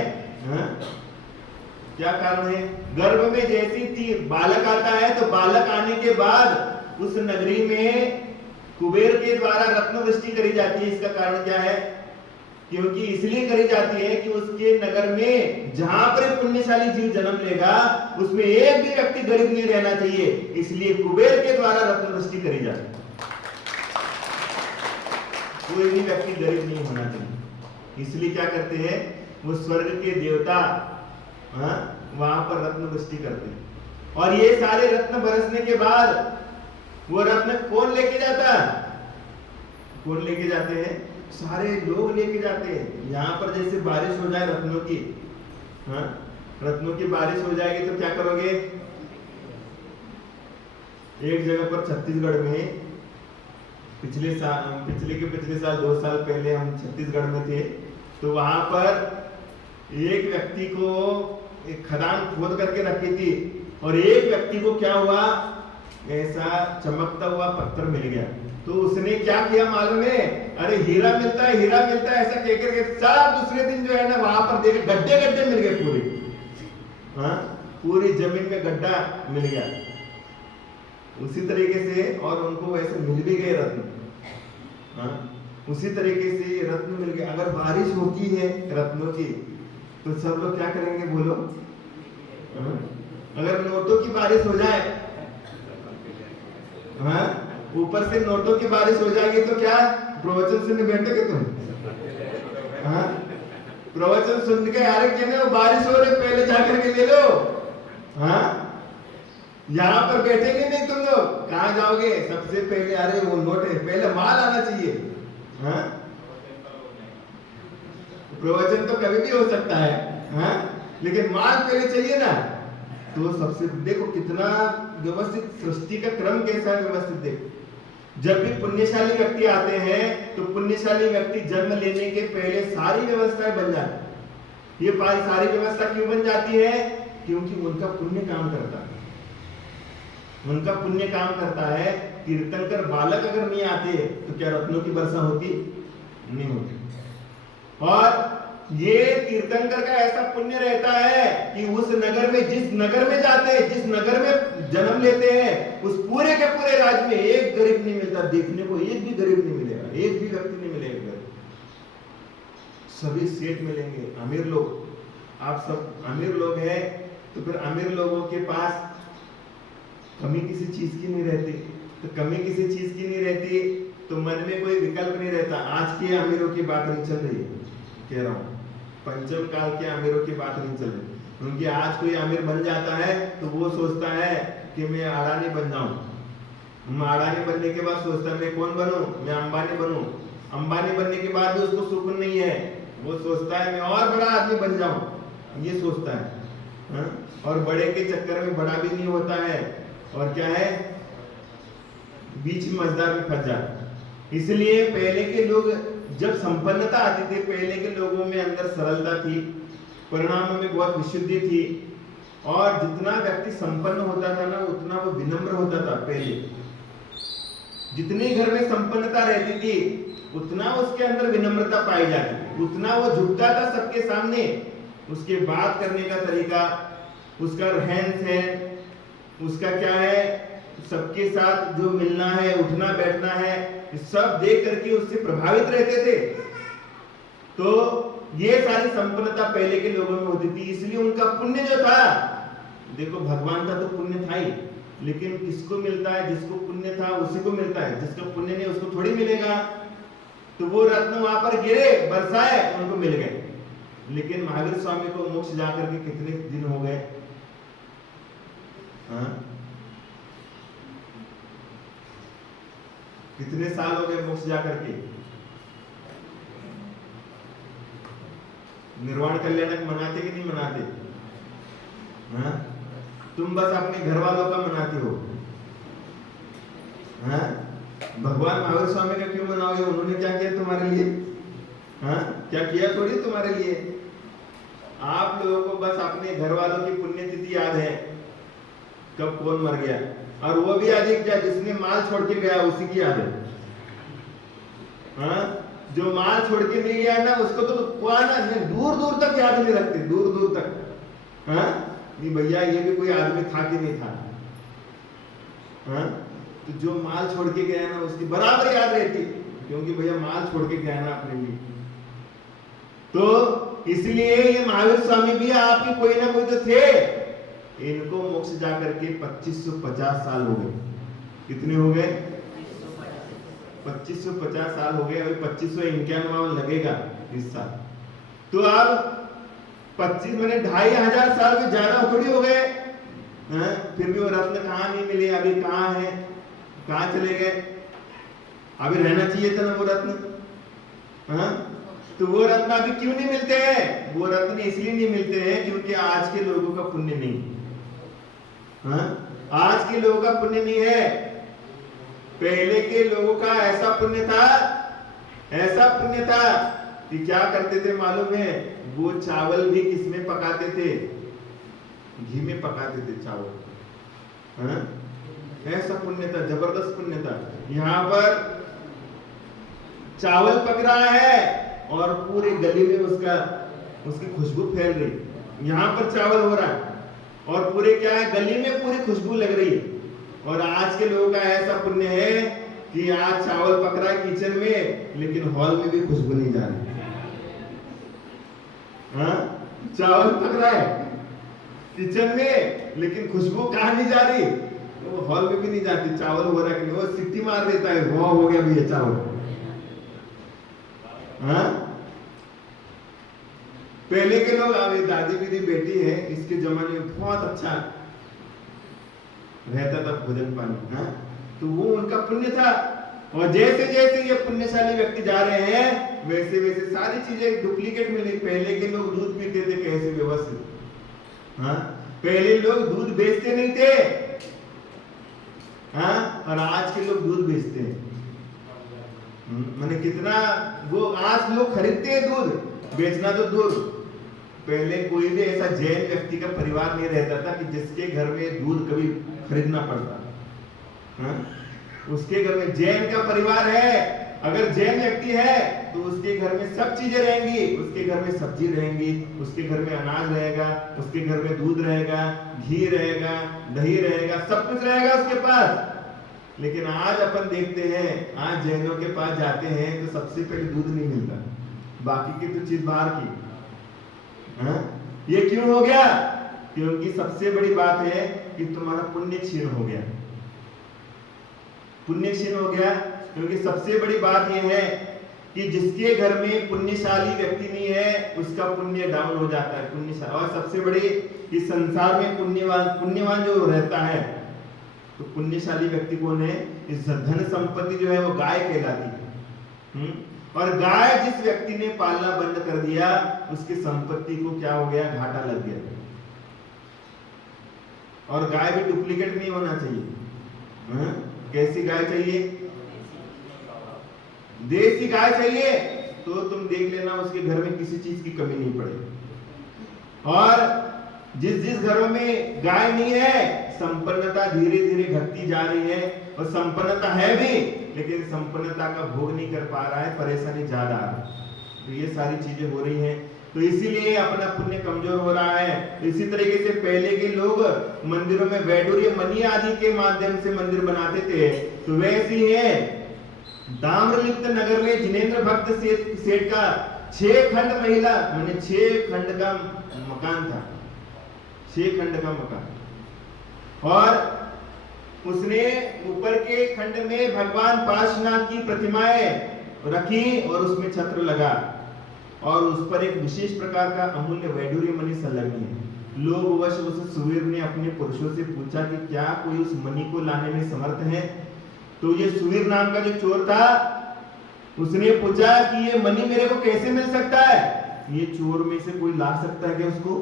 क्या कारण है? गर्भ में जैसी बालक आता है, तो बालक आने के बाद उस नगरी में कुबेर के द्वारा रत्न वृष्टि करी जाती है। इसका कारण क्या है? क्योंकि इसलिए करी जाती है कि उसके नगर में जहां पर पुण्यशाली जीव जन्म लेगा, उसमें एक भी व्यक्ति गरीब नहीं रहना चाहिए, इसलिए कुबेर के द्वारा रत्न वृष्टि करी जाती है। कोई भी व्यक्ति गरीब नहीं होना चाहिए, इसलिए क्या करते हैं? वो स्वर्ग के देवता वहां पर रत्न वृष्टि करते हैं। और ये सारे रत्न बरसने के बाद वो रत्न कौन लेके जाता है? कौन लेके जाते हैं? सारे लोग लेके जाते हैं। यहाँ पर जैसे बारिश हो जाए रत्नों की, रत्नों की बारिश हो जाएगी तो क्या करोगे? एक जगह पर छत्तीसगढ़ में पिछले साल 2 साल पहले हम छत्तीसगढ़ में थे, तो वहां पर एक व्यक्ति को एक खदान खोद करके रखी थी, और एक व्यक्ति को क्या हुआ? ऐसा चमकता हुआ पत्थर मिल गया। तो उसने क्या किया मालूम है? अरे हीरा मिलता है, हीरा मिलता है, ऐसा कह करके सब दूसरे दिन जो है ना, वहां पर देखे गड्ढे गड्ढे मिल गए पूरे। पूरी जमीन में गड्ढा मिल गया। उसी तरीके से, और उनको वैसे मिल भी गए रत्न। उसी तरीके से रत्न मिल गए। अगर बारिश होती है रत्नों की, तो सब लोग क्या करेंगे बोलो? अगर नोटों की बारिश हो जाए, ऊपर से नोटों की बारिश हो जाएगी, तो क्या प्रवचन सुनने बैठोगे तुम? प्रवचन सुन के आ रहे वो बारिश हो रही, पहले जाकर के ले लो। यहाँ पर बैठेंगे नहीं तुम लोग, कहाँ जाओगे? सबसे पहले अरे वो नोट है, पहले माल आना चाहिए। प्रवचन तो कभी भी हो सकता है, लेकिन माल पहले चाहिए ना। तो सबसे देखो कितना व्यवस्थित, सृष्टि का क्रम कैसा है व्यवस्थित। देखो जब भी पुण्यशाली व्यक्ति आते हैं तो पुण्यशाली व्यक्ति जन्म लेने के पहले सारी व्यवस्थाएं बन जाती है। ये सारी व्यवस्था क्यों बन जाती है? क्योंकि उनका पुण्य काम करता है, उनका पुण्य काम करता है। तीर्थंकर बालक अगर नहीं आते तो क्या रत्नों की वर्षा होती? नहीं होती। और ये तीर्थंकर का ऐसा पुण्य रहता है कि उस नगर में, जिस नगर में जाते हैं, जिस नगर में जन्म लेते हैं, उस पूरे के पूरे राज्य में एक गरीब नहीं मिलता, देखने को एक भी गरीब नहीं मिलेगा, एक भी व्यक्ति नहीं मिलेगा, सभी सेठ मिलेंगे, अमीर लोग। आप सब अमीर लोग हैं तो फिर अमीर लोगों के पास कमी किसी चीज की नहीं रहती। तो कमी किसी चीज की नहीं रहती तो मन में कोई विकल्प नहीं रहता। आज के अमीरों की बात नहीं चल रही, कह रहा हूँ, पंचम काल के अमीरों की बात नहीं चल रही। क्योंकि आज कोई अमीर बन जाता है तो वो सोचता है कि मैं अडानी बन जाऊं। अडानी बनने के बाद सोचता है मैं कौन बनूं? मैं अंबानी बनूं। अंबानी बनने के बाद भी उसको सुकून नहीं है, वो सोचता है मैं और बड़ा आदमी बन जाऊं, ये सोचता है। हा? और बड़े के चक्कर में बड़ा भी नहीं होता है, और क्या है, बीच में मजदार में फंस जाता। इसलिए पहले के लोग जब संपन्नता आती थी, पहले के लोगों में अंदर सरलता थी, परिणामों में बहुत विशुद्धि थी, और जितना व्यक्ति संपन्न होता था ना उतना वो विनम्र होता था। पहले जितनी घर में संपन्नता रहती थी उतना उसके अंदर विनम्रता पाई जाती थी, उतना वो झुकता था सबके सामने। उसके बात करने का तरीका, उसका रहन सहन, उसका क्या है, सबके साथ जो मिलना है, उठना बैठना है, सब देख करके उससे प्रभावित रहते थे। तो ये सारी संपन्नता पहले के लोगों में होती थी, इसलिए उनका पुण्य जो था, देखो भगवान का तो पुण्य था ही, लेकिन किसको मिलता है? जिसको पुण्य था उसी को मिलता है, जिसका पुण्य नहीं उसको थोड़ी मिलेगा। तो वो रत्न वहां पर गिरे, बरसाए, उनको मिल गए। लेकिन महावीर स्वामी को मोक्ष जाकर के कितने दिन हो गए? कितने साल हो गए मोक्ष जाकर के? निर्वाण कल्याणक मनाते कि नहीं मनाते? हाँ? तुम बस अपने घर वालों का मनाते हो। हाँ? भगवान महावीर स्वामी का क्यों मनाओगे? उन्होंने क्या किया तुम्हारे लिए? हाँ? क्या किया थोड़ी तुम्हारे लिए? आप लोगों को बस अपने घर वालों की पुण्यतिथि याद है, कब कौन मर गया, और वो भी अधिक क्या, जिसने माल छोड़ के गया उसी की याद है। हाँ? जो माल छोड़ के नहीं गया ना उसको तो दूर दूर तक याद नहीं रखते, दूर दूर तक। हाँ? नहीं भैया ये भी कोई आदमी था कि नहीं था। हाँ? तो जो माल छोड़ के गया ना उसकी बराबर याद रहती, क्योंकि भैया माल छोड़ के गया ना अपने लिए। तो इसलिए ये महावीर स्वामी भी आपके कोई ना कोई तो थे। इनको मोक्ष जाकर के 2550 साल हो गए। कितने हो गए? 2550 साल हो गए। अभी 2591 लगेगा इस साल। तो अब 25 मैंने 2500 साल में ज्यादा थोड़ी हो गए। फिर भी वो रत्न कहाँ नहीं मिले, अभी कहाँ है, कहाँ चले गए? अभी रहना चाहिए था ना वो रत्न। तो वो रत्न अभी क्यों नहीं मिलते हैं? वो रत्न इसलिए नहीं मिलते हैं क्योंकि आज के लोगों का पुण्य नहीं। आज के लोगों का पुण्य नहीं है। पहले के लोगों का ऐसा पुण्य था, ऐसा पुण्य था कि क्या करते थे मालूम है? वो चावल भी किसमें पकाते थे? घी में पकाते थे चावल। ऐसा पुण्य था, जबरदस्त पुण्य था। यहाँ पर चावल पक रहा है और पूरे गली में उसकी खुशबू फैल रही। यहाँ पर चावल हो रहा है और पूरे क्या है, गली में पूरी खुशबू लग रही है। और आज के लोगों का ऐसा पुण्य है कि आज चावल पक रहा है किचन में, लेकिन हॉल में भी खुशबू नहीं जा रही। चावल पक रहा है किचन में, लेकिन खुशबू कहाँ नहीं जा रही? तो हॉल में भी नहीं जाती। चावल हो रहा है कि नहीं, वो सीटी मार देता है, वो हो गया भैया चावल। पहले के लोग, अभी दादी मेरी बेटी है, इसके जमाने में बहुत अच्छा रहता था भोजन पानी। तो वो उनका पुण्य था। और जैसे जैसे ये पुण्यशाली व्यक्ति जा रहे हैं वैसे वैसे सारी चीजें डुप्लीकेट मिली। पहले के लोग दूध पीते थे कैसे व्यवस्थित। पहले लोग दूध बेचते नहीं थे। और आज के लोग दूध बेचते हैं। मैंने कितना वो आज लोग खरीदते हैं दूध, बेचना तो दूर। पहले कोई भी ऐसा जैन व्यक्ति का परिवार नहीं रहता था कि जिसके घर में दूध कभी खरीदना पड़ता। उसके घर में जैन का परिवार है, अगर जैन व्यक्ति है तो उसके घर में सब चीजें रहेंगी, उसके घर में सब्जी रहेंगी, उसके घर में अनाज रहेगा, उसके घर में दूध रहेगा, घी रहेगा, दही रहेगा, सब कुछ रहेगा उसके पास। लेकिन आज अपन देखते हैं, आज जैनों के पास जाते हैं तो सबसे पहले दूध नहीं मिलता, बाकी की तो चीज बाहर की। ये क्यों हो गया? क्योंकि सबसे बड़ी बात है कि तुम्हारा पुण्य क्षीण हो गया। पुण्य क्षीण हो गया क्योंकि सबसे बड़ी बात यह है कि जिसके घर में पुण्यशाली व्यक्ति नहीं है उसका पुण्य डाउन हो जाता है। पुण्यशाली, और सबसे बड़ी इस संसार में पुण्यवान जो रहता है, तो पुण्यशाली व्यक्ति कौन है? इस धन संपत्ति जो है वो गाय कहलाती है। और गाय जिस व्यक्ति ने पालना बंद कर दिया उसकी संपत्ति को क्या हो गया? घाटा लग गया। और गाय भी डुप्लीकेट नहीं होना चाहिए। कैसी गाय चाहिए? देसी गाय चाहिए, तो तुम देख लेना उसके घर में किसी चीज की कमी नहीं पड़ेगी। और जिस घरों में गाय नहीं है, संपन्नता धीरे धीरे घटती जा रही है। और संपन्नता है भी, लेकिन संपन्नता का भोग नहीं कर पा रहा है, परेशानी ज्यादा आ रही है। तो ये सारी चीजें हो रही हैं, तो इसीलिए अपना पुण्य कमजोर हो रहा है। इसी तरीके से पहले के लोग मंदिरों में वैडूर्य मणि आदि के माध्यम से मंदिर बनाते थे, तो वैसे ही है ताम्रलिप्त नगर में जिनेंद्र भक्त सेठ का 6 खंड महिला माने 6 खंड का मकान था, 6 खंड का मकान। और उसने ऊपर के खंड में भगवान पार्श्वनाथ की प्रतिमाएं रखी और उसमें छत्र लगा, और उस पर एक विशेष प्रकार का अमूल्य वैडूर्य मणि संलग्न है। लोग वश उस सुवीर ने अपने पुरुषों से पूछा कि क्या कोई उस मणि को लाने में समर्थ है? तो ये सुवीर नाम का जो चोर था, उसने पूछा कि ये मणि मेरे को कैसे मिल सकता है? ये चोर में से कोई ला सकता है क्या उसको?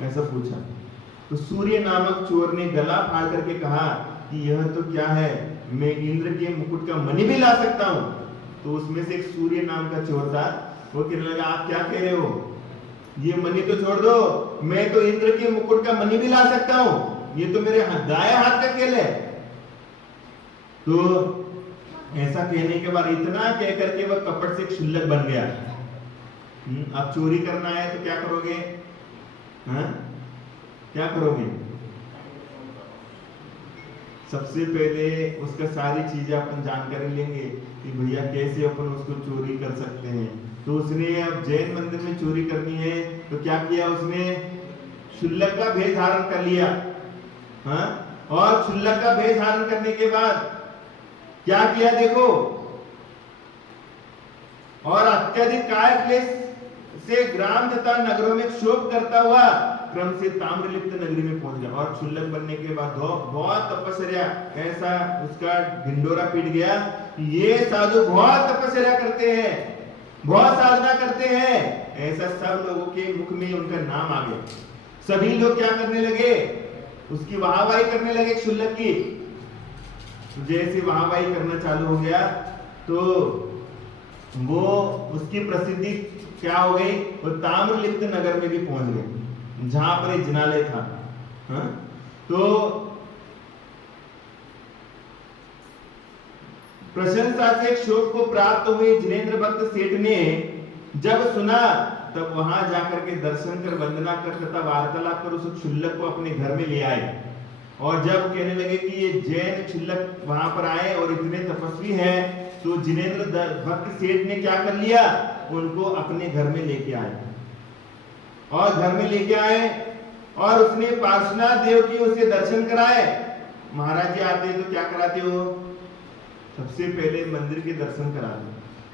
ऐसा पूछा। तो सूर्य नामक चोर ने गला फाड़ करके कहा कि यह तो क्या है, मैं इंद्र के मुकुट का मणि भी ला सकता हूं। तो उसमें से एक सूर्य नाम का चोर था, वो कहने लगा आप क्या कह रहे हो, ये मणि तो छोड़ दो, मैं तो इंद्र के मुकुट का मणि भी ला सकता हूं, ये तो मेरे दाएं हाथ का खेल है। तो ऐसा कहने के बाद इतना कह करके वह कपट से क्षुल्लक बन गया। अब चोरी करना है तो क्या करोगे? क्या करोगे? सबसे पहले उसका सारी चीजें अपन जानकारी लेंगे कि भैया कैसे अपन उसको चोरी कर सकते हैं। तो उसने अब जैन मंदिर में चोरी करनी है, तो क्या किया उसने? क्षुल्लक का भेष धारण कर लिया। और क्षुल्लक का भेष धारण करने के बाद क्या किया देखो, और अत्यधिक काय क्लेश से ग्राम तथा नगरों में क्षोभ करता हुआ क्रम से ताम्रलिप्त नगरी में पहुंच गया। और क्षुल्लक बनने के बाद बहुत तपस्या, ऐसा उसका ढिंडोरा पीट गया, ये साधु बहुत तपस्या करते हैं, बहुत साधना करते हैं। ऐसा सब लोगों के मुख में उनका नाम आ गया। सभी लोग क्या करने लगे? उसकी वाहवाही करने लगे क्षुल्लक की। जैसे वाहवाही करना चालू हो गया तो वो उसकी प्रसिद्धि क्या हो गई? वो ताम्रलिप्त नगर में भी पहुंच गए, जहां पर एक जिनालय था। तो प्रशंसा से शोक को प्राप्त हुए जिनेंद्र भक्त सेठ ने जब सुना, तब वहां जाकर के दर्शन कर, वंदना कर तथा वार्तालाप कर उस क्षुल्लक को अपने घर में ले आए। और जब कहने लगे कि ये जैन क्षुल्लक वहां पर आए और इतने तपस्वी हैं, तो जिनेंद्र भक्त सेठ ने क्या कर लिया? उनको अपने घर में लेके आए। और घर में लेके आए और उसने पार्श्वनाथ देव की उसे दर्शन कराए। महाराज जी आते तो क्या कराते हो? सबसे पहले मंदिर के दर्शन कराते।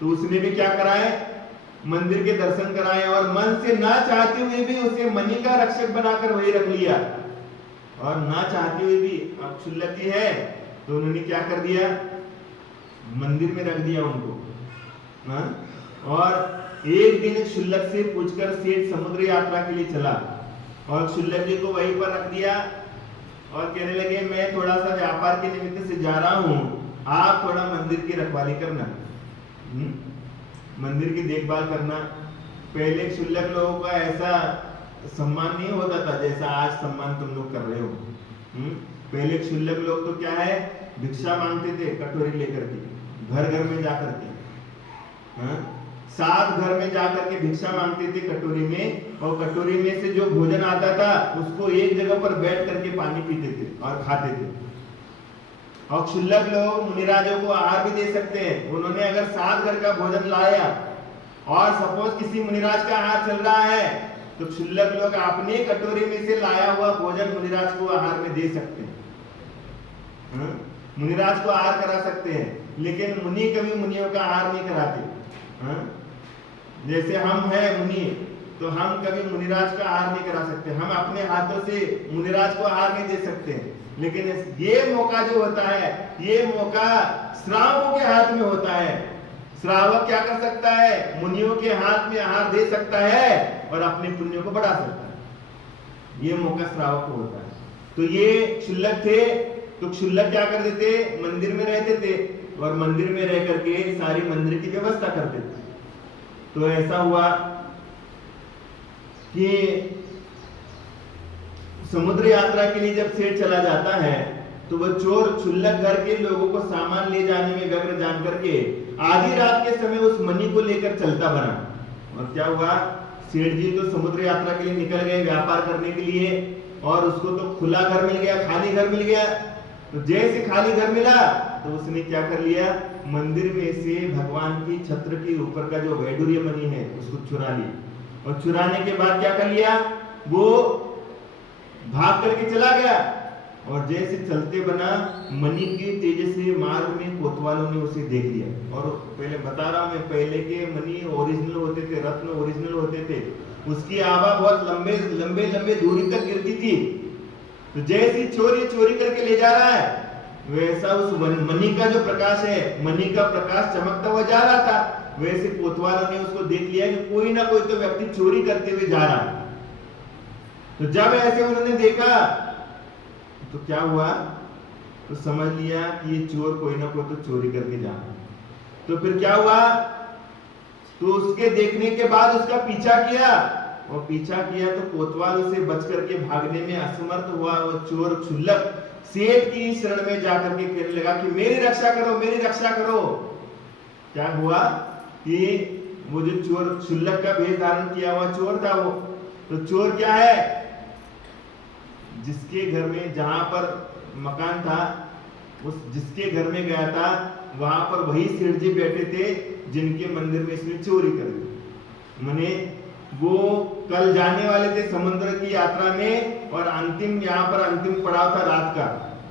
तो उसने भी क्या कराए? मंदिर के दर्शन कराए, और मन से ना चाहते हुए भी उसे मणि का रक्षक बनाकर वही रख लिया। और ना चाहते हुए भी अब क्षुल्लक है तो उन्होंने क्या कर दिया? मंदिर में रख दिया उनको। और एक दिन क्षुल्लक से पूछकर सेठ समुद्र यात्रा के लिए चला और क्षुल्लक जी को वहीं पर रख दिया। और कहने लगे मैं थोड़ा सा व्यापार के निमित्त से जा रहा हूँ, आप थोड़ा मंदिर की रखवाली करना, मंदिर की देखभाल करना। पहले क्षुल्लक लोगों का ऐसा सम्मान नहीं होता था जैसा आज सम्मान तुम लोग कर रहे हो। पहले क्षुल्लक लोग तो क्या है, भिक्षा मांगते थे कटोरी लेकर के, घर घर में जाकर के, 7 घर में जाकर के भिक्षा मांगते थे कटोरी में, और कटोरी में से जो भोजन आता था उसको एक जगह पर बैठ करके पानी पीते थे और खाते थे। और क्षुल्लक लोग मुनिराजों को आहार भी दे सकते हैं। उन्होंने अगर 7 घर का भोजन लाया और सपोज किसी मुनिराज का आहार चल रहा है, तो क्षुल्लक लोग अपने कटोरी में से लाया हुआ भोजन मुनिराज को आहार में दे सकते हैं, मुनिराज को आहार करा सकते हैं। लेकिन मुनि कभी मुनियों का आहार नहीं कराते। जैसे हम हैं मुनि, तो हम कभी मुनिराज का आहार नहीं करा सकते, हम अपने हाथों से मुनिराज को आहार नहीं दे सकते। लेकिन ये मौका जो होता है, ये मौका श्रावकों के हाथ में होता है। श्रावक क्या कर सकता है, मुनियों के हाथ में आहार दे सकता है और अपने पुण्यों को बढ़ा सकता है। ये मौका श्रावक को होता है। तो ये क्षुल्लक थे, तो क्षुल्लक क्या कर देते, मंदिर में रहते थे और मंदिर में रह करके सारी मंदिर की व्यवस्था करते थे। तो ऐसा हुआ कि समुद्र यात्रा के लिए जब सेठ चला जाता है, तो वह चोर क्षुल्लक घर के लोगों को सामान ले जाने में व्यग्र जान करके आधी रात के समय उस मणि को लेकर चलता बना। और क्या हुआ, सेठ जी तो समुद्र यात्रा के लिए निकल गए व्यापार करने के लिए, और उसको तो खुला घर मिल गया, खाली घर मिल गया। तो जैसे खाली घर मिला तो उसने क्या कर लिया, मंदिर में से भगवान की छत्र के ऊपर का जो वैडूर्य मणि है उसको चुरा लिया। और चुराने के बाद क्या कर लिया, वो भाग करके चला गया। और जैसे चलते बना, मणि के तेजस्वी मार्ग में कोतवालों ने उसे देख लिया। और पहले बता रहा हूं मैं, पहले के मणि ओरिजिनल होते थे, रत्न ओरिजिनल होते थे, उसकी आभा बहुत लंबे लंबे लंबे दूरी तक गिरती थी। तो जैसी चोरी करके ले जा रहा है, वैसा उस मणि का जो प्रकाश है, मणि का प्रकाश चमकता हुआ जा रहा था। वैसे कोतवालों ने उसको देख लिया कि कोई ना कोई तो व्यक्ति चोरी करते हुए जा रहा है। तो जब ऐसे उन्होंने देखा तो क्या हुआ, तो समझ लिया कि ये चोर कोई ना कोई तो चोरी करके जा रहा है। तो फिर क्या हुआ, तो उसके देखने के बाद उसका पीछा किया, और पीछा किया तो कोतवाल उसे बच करके भागने में असमर्थ हुआ। वो चोर क्षुल्लक सेठ की शरण में जाकर के कहने लगा कि मेरी रक्षा करो, मेरी रक्षा करो। क्या हुआ कि वो जो चोर क्षुल्लक का भेष धारण किया हुआ चोर था, वो तो चोर क्या है, जिसके घर में जहां पर मकान था, उस जिसके घर में गया था वहां पर वही सेठ जी बैठे थे जिनके मंदिर में इसने चोरी कर दी। माने वो कल जाने वाले थे समुद्र की यात्रा में, और अंतिम यहाँ पर अंतिम पड़ाव था रात का।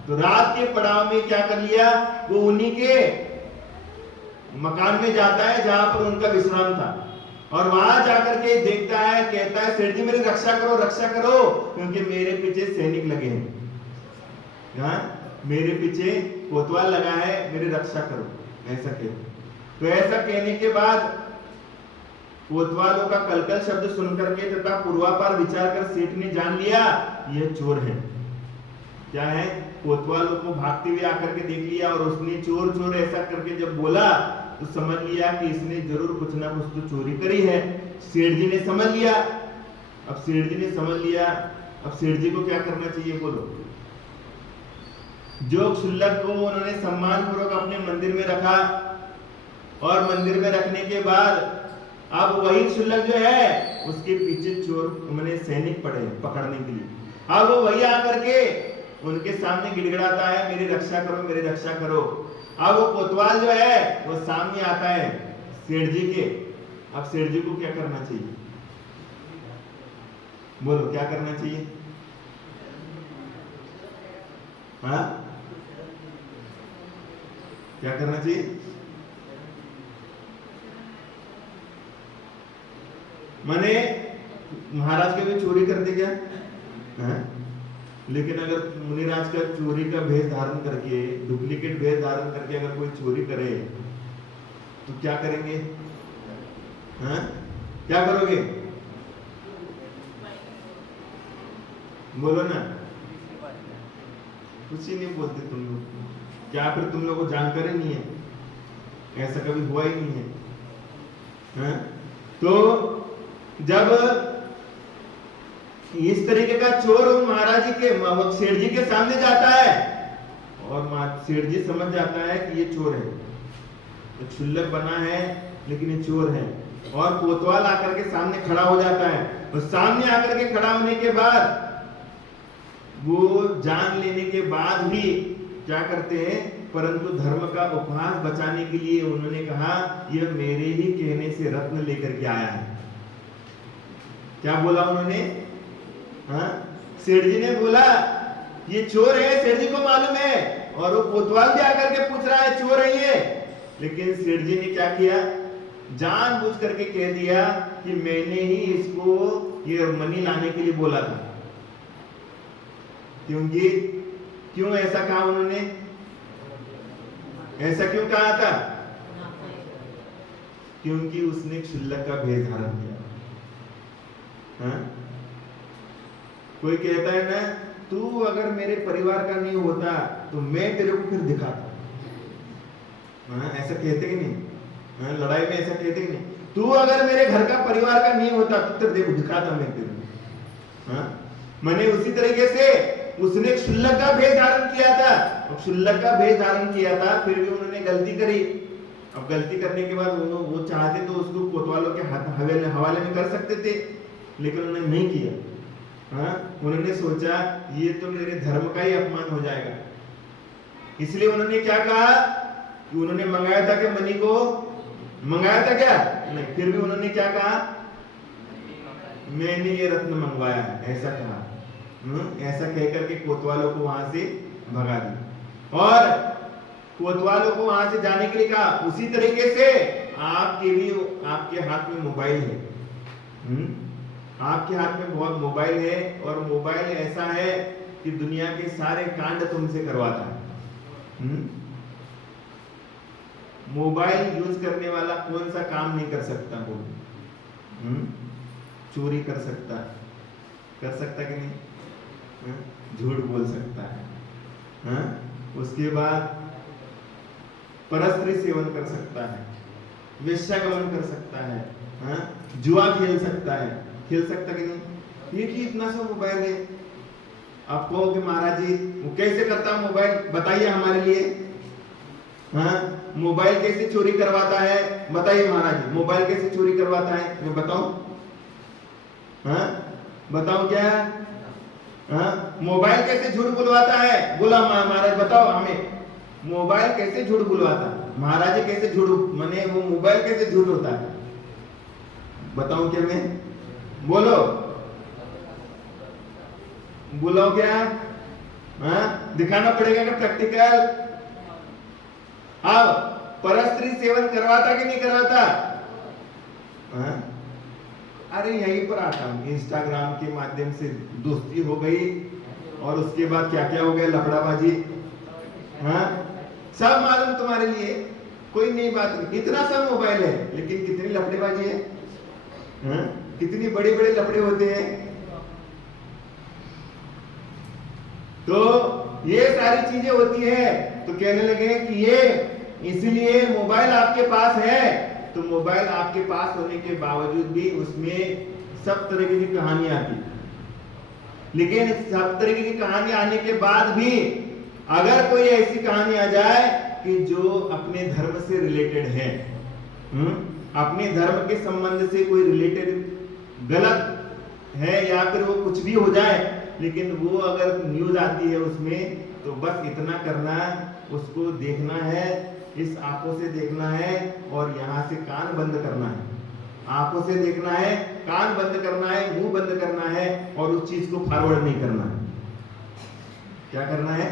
तो रात के पड़ाव में क्या कर लिया, वो उन्हीं के मकान में जाता है जहां पर उनका विश्राम था, और वहां जाकर के देखता है, कहता है सेठ जी मेरी रक्षा करो, रक्षा करो, क्योंकि मेरे पीछे सैनिक लगे हैं, मेरे पीछे कोतवाल लगा है, मेरी रक्षा करो, ऐसा कहते। तो ऐसा कहने के बाद कोतवालों का कलकल शब्द सुनकर के तथा पूर्वापार विचार कर सेठ ने जान लिया यह चोर है। क्या है, कोतवालों को भागते हुए आकर के देख लिया, और उसने चोर चोर ऐसा करके जब बोला तो समझ लिया कि इसने जरूर कुछ ना कुछ तो चोरी करी है। सेठ जी ने समझ लिया। अब सेठ जी ने समझ लिया, अब सेठ जी को क्या करना चाहिए बोलो। जो क्षुल्लक को उन्होंने सम्मान पूर्वक अपने मंदिर में रखा, और मंदिर में रखने के बाद अब वही क्षुल्लक जो है उसके पीछे चोर मैंने सैनिक पड़े पकड़ने के लिए। अब वो वही आकर के उनके सामने गिड़गिड़ाता है, मेरी रक्षा करो, मेरी रक्षा करो। अब वो कोतवाल जो है वो सामने आता है सेठ जी के। अब सेठ जी को क्या करना चाहिए बोलो, क्या करना चाहिए? हाँ, क्या करना चाहिए? माने महाराज के भी चोरी करते क्या है? लेकिन अगर मुनिराज का चोरी का भेष धारण करके, डुप्लीकेट भेष धारण करके अगर कोई चोरी करे तो क्या करेंगे? हाँ? क्या करोगे बोलो ना। कुछ ही नहीं बोलते तुम लोग, क्या फिर तुम लोगों को जानकारी नहीं है? ऐसा कभी हुआ ही नहीं है, हाँ? तो जब इस तरीके का चोर महाराज जी के सेठ जी के सामने जाता है और सेठ जी समझ जाता है कि ये चोर है, तो क्षुल्लक बना है लेकिन ये चोर है, और कोतवाल आकर के सामने खड़ा हो जाता है। और सामने आकर के खड़ा होने के बाद वो जान लेने के बाद भी क्या करते हैं, परंतु धर्म का उपहास बचाने के लिए उन्होंने कहा यह मेरे ही कहने से रत्न लेकर के आया है। क्या बोला उन्होंने? हाँ, सेठ जी ने बोला ये चोर है, सेठ जी को मालूम है, और वो कोतवाल भी आकर के पूछ रहा है चोर है ये, लेकिन सेठ जी ने क्या किया, जानबूझ करके कह दिया कि मैंने ही इसको ये मनी लाने के लिए बोला था। क्योंकि क्यों ऐसा कहा उन्होंने? ऐसा क्यों कहा था? क्योंकि उसने क्षुल्लक का भेद धारण किया। हाँ? कोई कहता है ना, तू अगर मेरे परिवार का नहीं होता तो मैं तेरे को फिर दिखाता। हाँ, ऐसा कहते कि नहीं? हाँ, लड़ाई में ऐसा कहते कि नहीं, तू अगर मेरे घर का परिवार का नहीं होता तो तेरे देखो दिखाता मैं तेरे को। हाँ, मैंने उसी तरीके से उसने क्षुल्लक का भेद धारण किया था, और क्षुल्लक का भेद धारण किया था, फिर भी उन्होंने गलती करी। अब गलती करने के बाद वो चाहते तो उसको कोतवालों के हवाले में कर सकते थे, लेकिन उन्होंने नहीं किया। हाँ, उन्होंने सोचा ये तो मेरे धर्म का ही अपमान हो जाएगा, इसलिए उन्होंने क्या कहा कि उन्होंने मंगाया था कि मनी को मंगाया था क्या? नहीं, फिर भी उन्होंने क्या कहा, मैंने ये रत्न मंगवाया है, ऐसा कहा। ऐसा कहकर के कोतवालों को वहां से भगा दी, और कोतवालों को वहां से जाने के लिए कहा। उसी तरीके से आपके हाथ में मोबाइल है, आपके हाथ में बहुत मोबाइल है, और मोबाइल ऐसा है कि दुनिया के सारे कांड तुमसे करवाता है। मोबाइल यूज करने वाला कौन सा काम नहीं कर सकता? वो चोरी कर सकता कि नहीं? झूठ बोल सकता है, उसके बाद परस्त्री सेवन कर सकता है, वेश्यागमन कर सकता है, जुआ खेल सकता कि नहीं? ये कि इतना सा मोबाइल है। आप कहोगे महाराज जी वो कैसे करता मोबाइल, बताइए हमारे लिए। मोबाइल कैसे चोरी करवाता है, बताइए महाराज जी, मोबाइल कैसे चोरी करवाता है, मैं बताऊं? बताओ क्या? मोबाइल कैसे झूठ बुलवाता है, बोला महाराज बताओ हमें, मोबाइल कैसे झूठ बुलवाता है? महाराज जी कैसे झूठ, माने वो मोबाइल कैसे झूठ होता है, बताऊं क्या मैं? बोलो क्या? दिखाना पड़ेगा कि प्रैक्टिकल। अब परस्त्री सेवन करवाता कि नहीं करवाता? अरे यहीं पर आता हूं, इंस्टाग्राम के माध्यम से दोस्ती हो गई, और उसके बाद क्या क्या हो गया, लफड़ाबाजी। सब मालूम तुम्हारे लिए, कोई नई बात नहीं। इतना सा मोबाइल है, लेकिन कितनी लफड़ेबाजी है, कितनी बड़े बड़े लफड़े होते हैं। तो ये सारी चीजें होती है। तो कहने लगे कि ये इसलिए मोबाइल आपके पास है, तो मोबाइल आपके पास होने के बावजूद भी उसमें सब तरह की कहानी आती, लेकिन सब तरह की कहानी आने के बाद भी अगर कोई ऐसी कहानी आ जाए कि जो अपने धर्म से रिलेटेड है, अपने धर्म के संबंध से कोई रिलेटेड गलत है, या फिर वो कुछ भी हो जाए, लेकिन वो अगर न्यूज आती है उसमें, तो बस इतना करना, उसको देखना है, इस आंखों से देखना है, और यहां से कान बंद करना है। आंखों से देखना है, कान बंद करना है, मुंह बंद करना है, और उस चीज को फॉरवर्ड नहीं करना है। क्या करना है?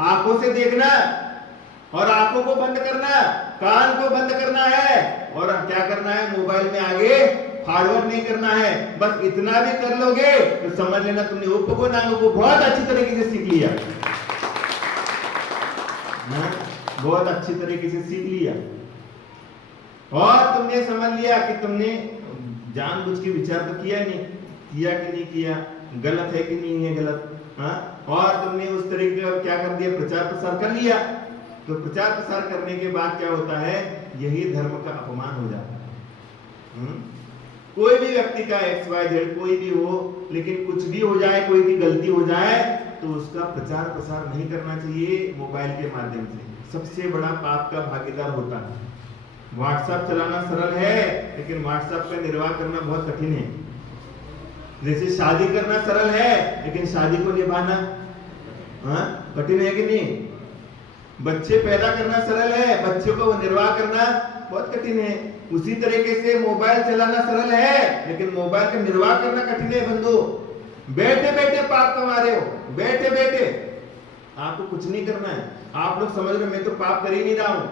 आंखों से देखना और आंखों को बंद करना, कान को बंद करना है, और क्या करना है? मोबाइल में आगे फॉरवर्ड नहीं करना है। बस इतना भी कर लोगे तो समझ लेना तुमने उपको नामों को बहुत अच्छी तरीके से सीख लिया, बहुत अच्छी तरीके से सीख लिया, और तुमने समझ लिया कि तुमने जानबूझ के विचार तो किया नहीं, किया कि नहीं किया, गलत है कि नहीं है गलत, हाँ, और तुमने उस तरीके का क्या कर दिया, प्रचार प्रसार कर लिया। तो प्रचार प्रसार करने के बाद क्या होता है, यही धर्म का अपमान हो जाता है। कोई भी व्यक्ति का XYZ कोई भी हो, लेकिन कुछ भी हो जाए, कोई भी गलती हो जाए तो उसका प्रचार प्रसार नहीं करना चाहिए मोबाइल के माध्यम से। सबसे बड़ा पाप का भागीदार होता है। व्हाट्सएप चलाना सरल है, लेकिन व्हाट्सएप का निर्वाह करना बहुत कठिन है। जैसे शादी करना सरल है, लेकिन शादी को निभाना कठिन है कि नहीं। बच्चे पैदा करना सरल है, बच्चों को निर्वाह करना बहुत कठिन है। उसी तरीके से मोबाइल चलाना सरल है, लेकिन मोबाइल का निर्वाह करना कठिन है बंधु। बैठे बैठे पाप कमा रहे हो, बैठे बैठे। आपको कुछ नहीं करना है। आप लोग समझ रहे मैं तो पाप कर ही नहीं रहा हूं,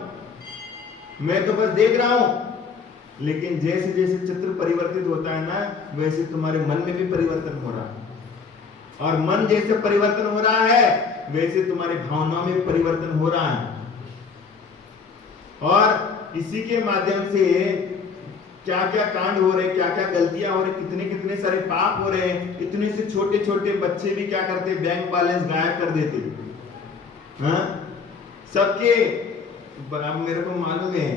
मैं तो बस देख रहा हूं। लेकिन जैसे जैसे चित्र परिवर्तित होता है ना, वैसे तुम्हारे मन में भी परिवर्तन हो रहा है, और मन जैसे परिवर्तन हो रहा है वैसे तुम्हारी भावनाओं में परिवर्तन हो रहा है। और इसी के माध्यम से क्या क्या कांड हो रहे, क्या क्या गलतियां हो रही, कितने कितने सारे पाप हो रहे हैं। इतने से छोटे छोटे बच्चे भी क्या करते, बैंक बैलेंस गायब कर देते। सबके मेरे को मालूम है।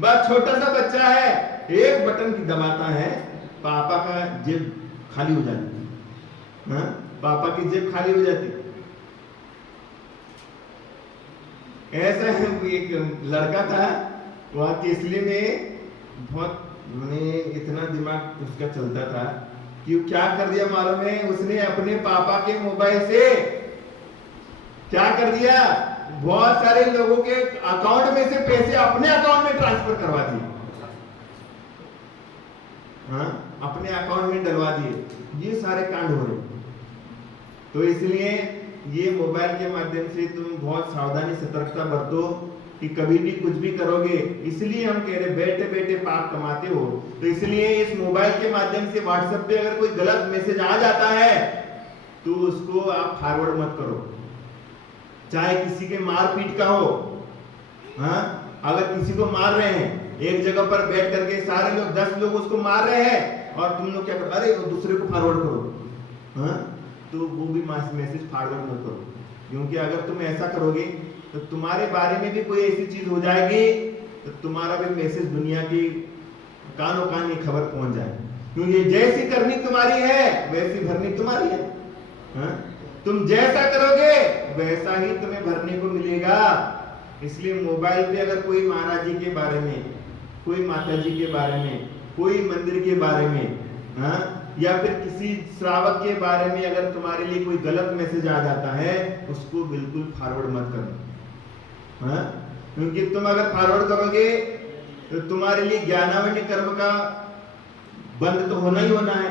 बस छोटा सा बच्चा है, एक बटन दबाता है, पापा का जेब खाली हो जाती। पापा की जेब खाली हो जाती। ऐसा एक लड़का था वहां केसली में, बहुत इतना दिमाग उसका चलता था कि क्या कर दिया मालूम है, उसने अपने पापा के मोबाइल से क्या कर दिया, बहुत सारे लोगों के अकाउंट में से पैसे अपने अकाउंट में ट्रांसफर करवा दिए। अपने अकाउंट में डलवा दिए। ये सारे कांड हो रहे। तो इसलिए ये मोबाइल के माध्यम से तुम बहुत सावधानी सतर्कता बरतो कि कभी भी कुछ भी करोगे। इसलिए हम कह रहे बैठे बैठे पाप कमाते हो। तो इसलिए इस मोबाइल के माध्यम से व्हाट्सएप पे अगर कोई गलत मैसेज आ जाता है तो उसको आप फॉरवर्ड मत करो, चाहे किसी के मारपीट का हो। अगर किसी को मार रहे हैं, एक जगह पर बैठ करके सारे लोग 10 लोग उसको मार रहे हैं और तुम लोग क्या करो, अरे दूसरे को फॉरवर्ड करो। तो वो भी मैसेज फॉरवर्ड मत करो, क्योंकि अगर तुम ऐसा करोगे तो तुम्हारे बारे में भी कोई ऐसी चीज हो जाएगी तो तुम्हारा भी मैसेज दुनिया की कानों कान ये खबर पहुंच जाए। क्योंकि जैसी करनी तुम्हारी है वैसी भरनी तुम्हारी है। तुम जैसा करोगे वैसा ही तुम्हें भरने को मिलेगा। इसलिए मोबाइल पे अगर कोई महाराज जी के बारे में, कोई माता जी के बारे में, कोई मंदिर के बारे में, या फिर किसी श्रावक के बारे में अगर तुम्हारे लिए कोई गलत मैसेज आ जाता है, उसको बिल्कुल फॉरवर्ड मत करना। क्योंकि तुम अगर फॉरवर्ड करोगे तो तुम्हारे लिए ज्ञानावन्य कर्म का बंद तो होना ही होना है,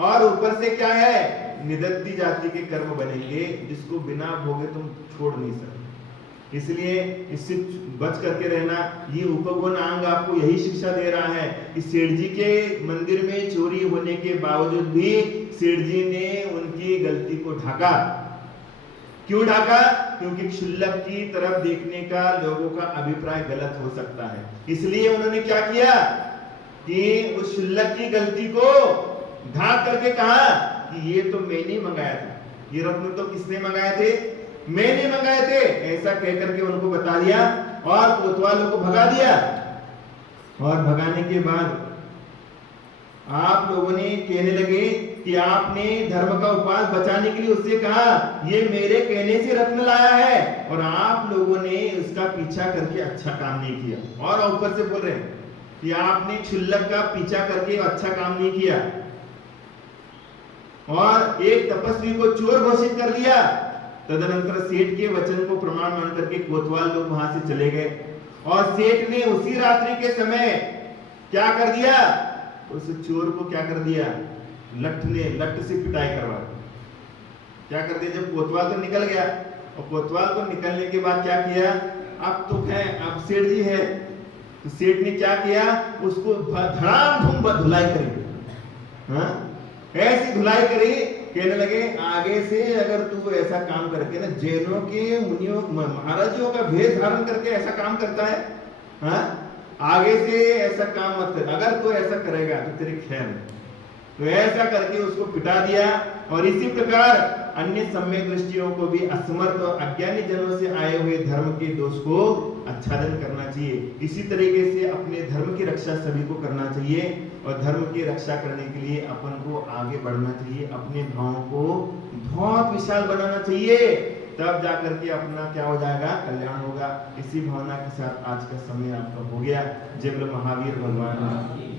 और ऊपर से क्या है, निदत्ती जाति के कर्म बनेंगे जिसको बिना भोगे तुम छोड़ नहीं सकते। इसलिए इससे बच करके रहना। ये उपगुण अंग आपको यही शिक्षा दे रहा है कि सेठ जी के मंदिर में चोरी होने के बावजूद भी सेठ जी ने उनकी गलती को ढाका। क्यों ढाका? क्योंकि क्षुल्लक की तरफ देखने का लोगों का अभिप्राय गलत हो सकता है। इसलिए उन्होंने क्या किया कि उस क्षुल्लक की गलती को ढाक करके कहा कि ये तो मैंने मंगाया था, ये रत्न तो किसने मंगाए थे, मैंने मंगाए थे। ऐसा कहकर के उनको बता दिया और कोतवालों को भगा दिया। और भगाने के बाद आप लोगों ने कहने लगे कि आपने धर्म का उपवास बचाने के लिए उससे कहा ये मेरे कहने से रत्न लाया है, और आप लोगों ने उसका पीछा करके अच्छा काम नहीं किया। और ऊपर से बोल रहे हैं कि आपने क्षुल्लक का पीछा करके अच्छा काम नहीं किया, और एक तपस्वी को चोर घोषित कर दिया। तदनंतर सेठ के वचन को प्रमाण मान करके कोतवाल लोग वहां से चले गए, और सेठ ने उसी रात्रि के समय क्या कर दिया, उस चोर को क्या कर दिया, लठ से पिटाई करवा क्या कर दिया। जब कोतवाल तो निकल गया, और कोतवाल को निकलने के बाद क्या किया, अब तो है, अब सेठ जी है, तो सेठ ने क्या किया, उसको धड़ाम धूम धुलाई करी। ऐसी धुलाई करी, कहने लगे आगे से अगर तू ऐसा काम करके ना, जैनों के मुनियों महाराजों का भेष धारण करके ऐसा काम करता है, आगे से ऐसा काम मत कर। अगर तू ऐसा करेगा तो तेरी खैर तो ऐसा करके उसको पिटा दिया। और इसी प्रकार अन्य सम्यक दृष्टियों को भी असमर्थ और अज्ञानी जनों से आए हुए धर्म के दोष को आच्छादन करना चाहिए। इसी तरीके से अपने धर्म की रक्षा सभी को करना चाहिए और धर्म की रक्षा करने के लिए अपन को आगे बढ़ना चाहिए, अपने भावों को बहुत विशाल बनाना चाहिए, तब जाकर के अपना क्या हो जाएगा, कल्याण होगा। इसी भावना के साथ आज का समय आपका हो गया। जय बोलो महावीर भगवान।